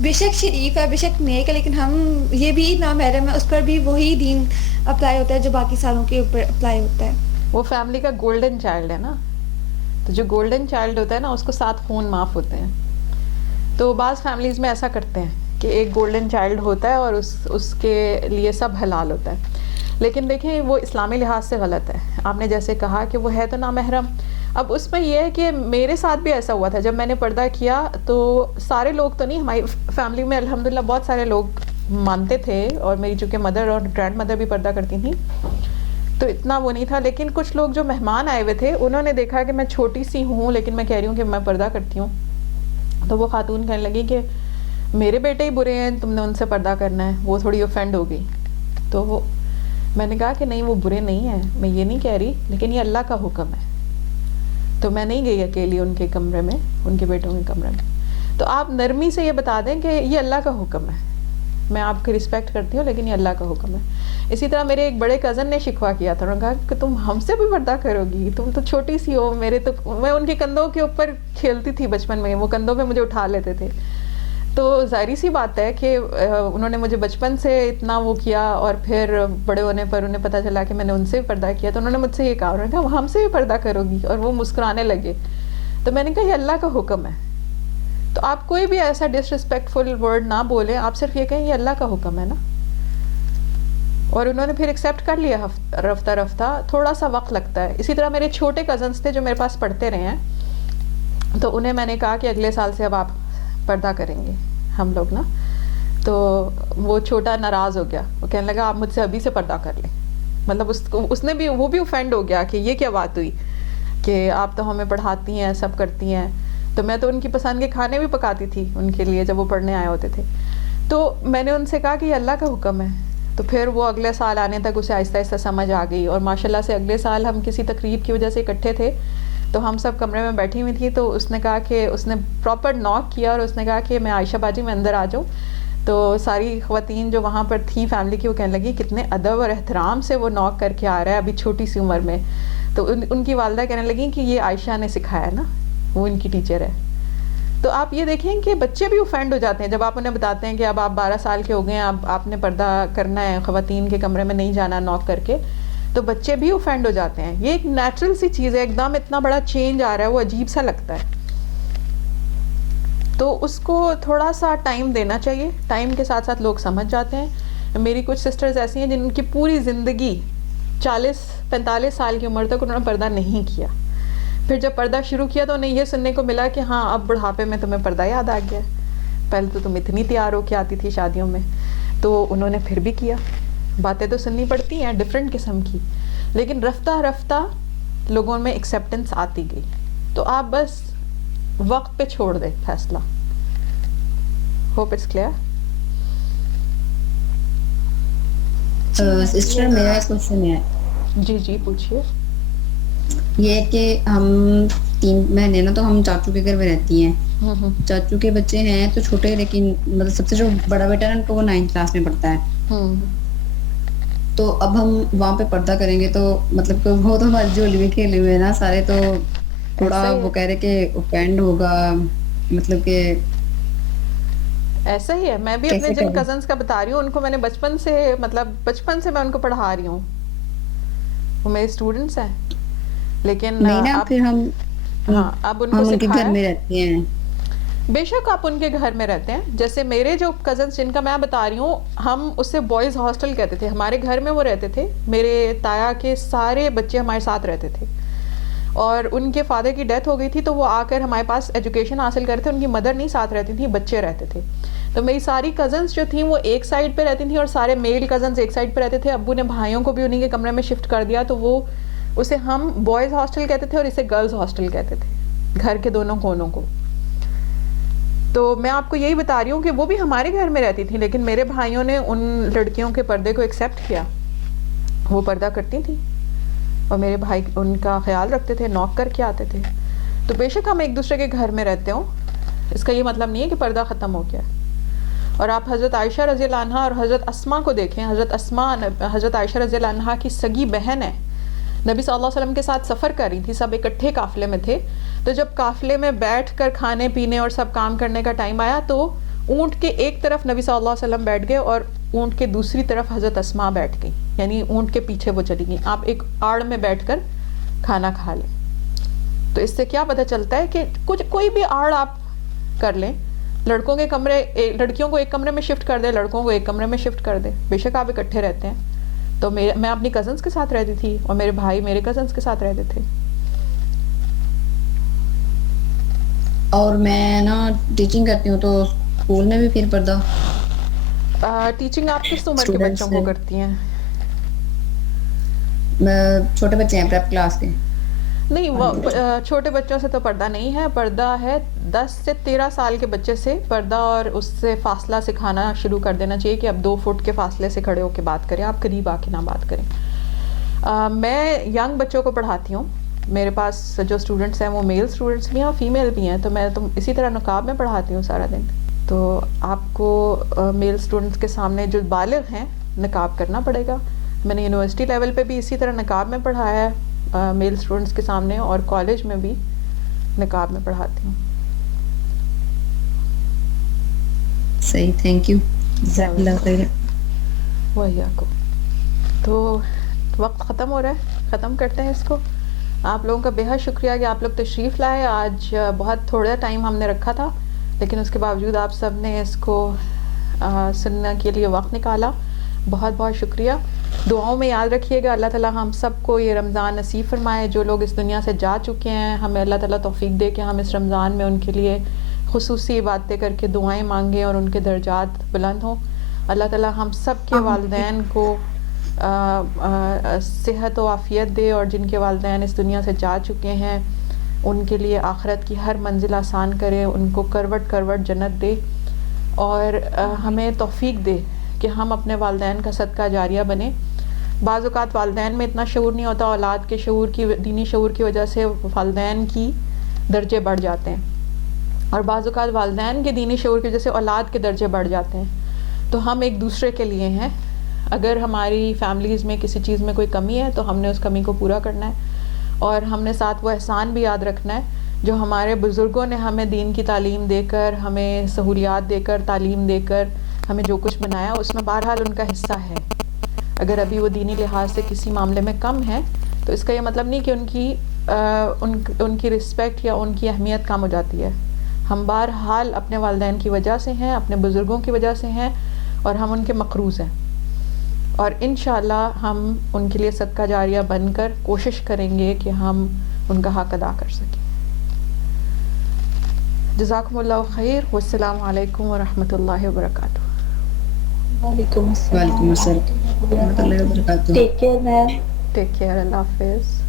بے شک شریف ہے، بے شک نیک ہے، لیکن ہم یہ بھی نامحرم ہے، اس پر بھی وہی دین اپلائی ہوتا ہے جو باقی سالوں کے اوپر اپلائی ہوتا ہے. وہ فیملی کا گولڈن چائلڈ ہے نا، تو جو گولڈن چائلڈ ہوتا ہے نا اس کو 7 خون معاف ہوتے ہیں. تو بعض فیملیز میں ایسا کرتے ہیں کہ ایک گولڈن چائلڈ ہوتا ہے اور اس کے لیے سب حلال ہوتا ہے. لیکن دیکھیں وہ اسلامی لحاظ سے غلط ہے. آپ نے جیسے کہا کہ وہ ہے تو نامحرم. اب اس میں یہ ہے کہ میرے ساتھ بھی ایسا ہوا تھا جب میں نے پردہ کیا، تو سارے لوگ تو نہیں، ہماری فیملی میں الحمدللہ بہت سارے لوگ مانتے تھے، اور میری چونکہ مدر اور گرینڈ مدر بھی پردہ کرتی تھیں تو اتنا وہ نہیں تھا. لیکن کچھ لوگ جو مہمان آئے ہوئے تھے انہوں نے دیکھا کہ میں چھوٹی سی ہوں لیکن میں کہہ رہی ہوں کہ میں پردہ کرتی ہوں، تو وہ خاتون کہنے لگی کہ میرے بیٹے ہی برے ہیں، تم نے ان سے پردہ کرنا ہے. وہ تھوڑی اوفینڈ ہو گئی. تو میں نے کہا کہ نہیں وہ برے نہیں ہیں، میں یہ نہیں کہہ رہی، لیکن یہ اللہ کا حکم ہے. تو میں نہیں گئی اکیلی ان کے کمرے میں، ان کے بیٹوں کے کمرے میں. تو آپ نرمی سے یہ بتا دیں کہ یہ اللہ کا حکم ہے، میں آپ کی رسپیکٹ کرتی ہوں لیکن یہ اللہ کا حکم ہے. اسی طرح میرے ایک بڑے کزن نے شکوہ کیا تھا، انہوں نے کہا کہ تم ہم سے بھی پردہ کرو گی، تم تو چھوٹی سی ہو. میں ان کے کندھوں کے اوپر کھیلتی تھی بچپن میں، وہ کندھوں پہ مجھے اٹھا لیتے تھے. تو ظاہری سی بات ہے کہ انہوں نے مجھے بچپن سے اتنا وہ کیا، اور پھر بڑے ہونے پر انہیں پتہ چلا کہ میں نے ان سے بھی پردہ کیا، تو انہوں نے مجھ سے یہ کہا، انہوں نے کہا ہم سے بھی پردہ کرو گی، اور وہ مسکرانے لگے. تو میں نے کہا یہ اللہ کا حکم ہے. تو آپ کوئی بھی ایسا ڈس ریسپیکٹفل ورڈ نہ بولیں، آپ صرف یہ کہیں یہ اللہ کا حکم ہے نا. اور انہوں نے پھر ایکسیپٹ کر لیا رفتہ رفتہ، تھوڑا سا وقت لگتا ہے. اسی طرح میرے چھوٹے کزنس تھے جو میرے پاس پڑھتے رہے ہیں، تو انہیں میں نے کہا کہ اگلے سال سے اب آپ پردہ کریں گے ہم لوگ نا. تو وہ چھوٹا ناراض ہو گیا، وہ کہنے لگا آپ مجھ سے ابھی سے پردہ کر لیں. مطلب اس نے بھی، وہ بھی اوفینڈ ہو گیا کہ یہ کیا بات ہوئی کہ آپ تو ہمیں پڑھاتی ہیں، سب کرتی ہیں. تو میں تو ان کی پسند کے کھانے بھی پکاتی تھی ان کے لیے جب وہ پڑھنے آئے ہوتے تھے. تو میں نے ان سے کہا کہ یہ اللہ کا حکم ہے. تو پھر وہ اگلے سال آنے تک اسے آہستہ آہستہ سمجھ آ گئی. اور ماشاءاللہ سے اگلے سال ہم کسی تقریب کی وجہ سے اکٹھے تھے، تو ہم سب کمرے میں بیٹھی ہوئی تھی. تو اس نے کہا کہ اس نے پراپر ناک کیا اور اس نے کہا کہ میں عائشہ باجی میں اندر آ جاؤں. تو ساری خواتین جو وہاں پر تھیں فیملی کی، وہ کہنے لگی کتنے ادب اور احترام سے وہ ناک کر کے آ رہا ہے ابھی چھوٹی سی عمر میں. تو ان کی والدہ کہنے لگیں کہ یہ عائشہ نے سکھایا نا، وہ ان کی ٹیچر ہے. تو آپ یہ دیکھیں کہ بچے بھی اوفینڈ ہو جاتے ہیں جب آپ انہیں بتاتے ہیں کہ اب آپ 12 سال کے ہو گئے ہیں، اب آپ نے پردہ کرنا ہے، خواتین کے کمرے میں نہیں جانا ناک کر کے. تو بچے بھی اوفینڈ ہو جاتے ہیں. یہ ایک نیچرل سی چیز ہے، ایک دم اتنا بڑا چینج آ رہا ہے، وہ عجیب سا لگتا ہے. تو اس کو تھوڑا سا ٹائم دینا چاہیے، ٹائم کے ساتھ ساتھ لوگ سمجھ جاتے ہیں. میری کچھ سسٹرز ایسی ہیں جن کی پوری زندگی 40-45 سال کی عمر تک انہوں نے پردہ نہیں کیا. پھر جب پردہ شروع کیا تو انہیں یہ سننے کو ملا کہ ہاں اب بڑھاپے میں تمہیں پردہ یاد آ گیا، پہلے تو تم اتنی تیار ہو کے آتی تھی شادیوں میں. تو انہوں نے پھر بھی کیا. باتیں تو سننی پڑتی ہیں ڈفرینٹ قسم کی، لیکن رفتہ رفتہ لوگوں میں ایکسیپٹنس آتی گئی. تو آپ بس وقت پہ چھوڑ دیں فیصلہ. Hope it's clear. سسٹر میرا کوشچن ہے. جی پوچھیے. یہ کہ ہم 3 مہینے نا تو ہم چاچو کے گھر میں رہتی ہیں. چاچو کے بچے ہیں تو چھوٹے، لیکن مطلب سب سے جو بڑا بیٹا ہے وہ 9th کلاس میں پڑھتا ہے. تو اب ہم وہاں پہ پردہ کریں گے تو مطلب کہ وہ تو ہماری جھولی میں کھیلے ہوئے نا سارے، تو تھوڑا وہ کہہ رہے کہ اوفینڈ ہوگا، مطلب کہ ایسا ہی ہے. میں بھی اپنے جن کزنس کا بتا رہی ہوں ان کو میں نے بچپن سے میں ان کو پڑھا رہی ہوں، وہ میرے اسٹوڈنٹس ہیں. لیکن نہیں نا پھر ہم اب ان کے گھر میں رہتے ہیں. بے شک آپ ان کے گھر میں رہتے ہیں. جیسے میرے جو کزنس جن کا میں بتا رہی ہوں، ہم اسے بوائز ہاسٹل کہتے تھے. ہمارے گھر میں وہ رہتے تھے. میرے تایا کے سارے بچے ہمارے ساتھ رہتے تھے، اور ان کے فادر کی ڈیتھ ہو گئی تھی تو وہ آ کر ہمارے پاس ایجوکیشن حاصل کرتے. ان کی مدر نہیں ساتھ رہتی تھی، بچے رہتے تھے. تو میری ساری کزنس جو تھیں وہ ایک سائڈ پہ رہتی تھیں، اور سارے میل کزنس ایک سائڈ پہ رہتے تھے. ابو نے بھائیوں کو بھی انہیں کے کمرے میں شفٹ کر دیا، تو وہ اسے ہم بوائز ہاسٹل کہتے تھے اور اسے گرلز ہاسٹل کہتے تھے، گھر کے دونوں کونوں کو. تو میں آپ کو یہی بتا رہی ہوں کہ وہ بھی ہمارے گھر میں رہتی تھی، لیکن میرے بھائیوں نے ان لڑکیوں کے پردے کو ایکسیپٹ کیا. وہ پردہ کرتی تھیں اور میرے بھائی ان کا خیال رکھتے تھے، نوک کر کے آتے تھے. تو بے شک ہم ایک دوسرے کے گھر میں رہتے ہوں، اس کا یہ مطلب نہیں ہے کہ پردہ ختم ہو گیا. اور آپ حضرت عائشہ رضی اللہ عنہ اور حضرت اسماء کو دیکھیں. حضرت عائشہ رضی اللہ عنہ کی سگی بہن ہے، نبی صلی اللہ علیہ وسلم کے ساتھ سفر کر رہی تھی، سب اکٹھے قافلے میں تھے. تو جب قافلے میں بیٹھ کر کھانے پینے اور سب کام کرنے کا ٹائم آیا تو اونٹ کے ایک طرف نبی صلی اللہ علیہ وسلم بیٹھ گئے اور اونٹ کے دوسری طرف حضرت اسماء بیٹھ گئی، یعنی اونٹ کے پیچھے وہ چلی گئی. آپ ایک آڑ میں بیٹھ کر کھانا کھا لیں. تو اس سے کیا پتہ چلتا ہے کہ کوئی بھی آڑ آپ کر لیں. لڑکوں کے کمرے، لڑکیوں کو ایک کمرے میں شفٹ کر دے، لڑکوں کو ایک کمرے میں شفٹ کر دے. بے شک آپ اکٹھے رہتے ہیں. تو میں اپنی کزنس کے ساتھ رہتی تھی اور میرے بھائی میرے کزنس کے ساتھ رہتے تھے. اور میں نا ٹیچنگ کرتی ہوں، تو اسکول میں بھی پھر پردہ. ٹیچنگ آپ کس عمر کے بچوں کو کرتی ہیں؟ چھوٹے بچے ہیں پریپ کلاس کے. نہیں، وہ چھوٹے بچوں سے تو پردہ نہیں ہے. پردہ ہے 10 سے 13 سال کے بچے سے پردہ، اور اس سے فاصلہ سکھانا شروع کر دینا چاہیے کہ اب 2 فٹ کے فاصلے سے کھڑے ہو کے بات کریں، آپ قریب آ کے نہ بات کریں. میں ینگ بچوں کو پڑھاتی ہوں. میرے پاس جو اسٹوڈنٹس ہیں وہ میل اسٹوڈنٹس بھی ہیں اور فیمیل بھی ہیں. تو میں اسی طرح نقاب میں پڑھاتی ہوں سارا دن. تو آپ کو میل اسٹوڈنٹس کے سامنے جو بالغ ہیں نقاب کرنا پڑے گا. میں نے یونیورسٹی لیول پہ بھی اسی طرح نقاب میں پڑھایا ہے میل اسٹوڈنٹس کے سامنے، اور کالج میں بھی نقاب میں پڑھاتی ہوں. صحیح، تھینک یو، جزاک اللہ خیر. وَإِيَّاكُمْ. تو وقت ختم ہو رہا ہے، ختم کرتے ہیں اس کو. آپ لوگوں کا بے حد شکریہ کہ آپ لوگ تشریف لائے. آج بہت تھوڑا ٹائم ہم نے رکھا تھا، لیکن اس کے باوجود آپ سب نے اس کو سننے کے لیے وقت نکالا. بہت بہت شکریہ. دعاؤں میں یاد رکھیے گا. اللہ تعالیٰ ہم سب کو یہ رمضان نصیب فرمائے. جو لوگ اس دنیا سے جا چکے ہیں، ہمیں اللہ تعالیٰ توفیق دے کہ ہم اس رمضان میں ان کے لیے خصوصی باتیں کر کے دعائیں مانگیں اور ان کے درجات بلند ہوں. اللہ تعالیٰ ہم سب کے والدین کو صحت و عافیت دے، اور جن کے والدین اس دنیا سے جا چکے ہیں ان کے لیے آخرت کی ہر منزل آسان کرے، ان کو کروٹ کروٹ جنت دے، اور ہمیں توفیق دے کہ ہم اپنے والدین کا صدقہ جاریہ بنیں. بعض اوقات والدین میں اتنا شعور نہیں ہوتا، اولاد کے شعور کی، دینی شعور کی وجہ سے والدین کی درجے بڑھ جاتے ہیں، اور بعض اوقات والدین کے دینی شعور کی وجہ سے اولاد کے درجے بڑھ جاتے ہیں. تو ہم ایک دوسرے کے لیے ہیں. اگر ہماری فیملیز میں کسی چیز میں کوئی کمی ہے تو ہم نے اس کمی کو پورا کرنا ہے، اور ہم نے ساتھ وہ احسان بھی یاد رکھنا ہے جو ہمارے بزرگوں نے ہمیں دین کی تعلیم دے کر، ہمیں سہولیات دے کر، تعلیم دے کر ہمیں جو کچھ بنایا اس میں بہرحال ان کا حصہ ہے. اگر ابھی وہ دینی لحاظ سے کسی معاملے میں کم ہے تو اس کا یہ مطلب نہیں کہ ان کی رسپیکٹ یا ان کی اہمیت کم ہو جاتی ہے. ہم بہرحال اپنے والدین کی وجہ سے ہیں، اپنے بزرگوں کی وجہ سے ہیں، اور ہم ان کے مقروض ہیں، اور انشاءاللہ ہم ان کے لیے صدقہ جاریہ بن کر کوشش کریں گے کہ ہم ان کا حق ادا کر سکیں. جزاکم اللہ خیر، والسلام علیکم ورحمۃ اللہ وبرکاتہ. وعلیکم السلام. وعلیکم السلام ورحمۃ اللہ وبرکاتہ. ٹیک کیئر میم. Take care. اللہ حافظ.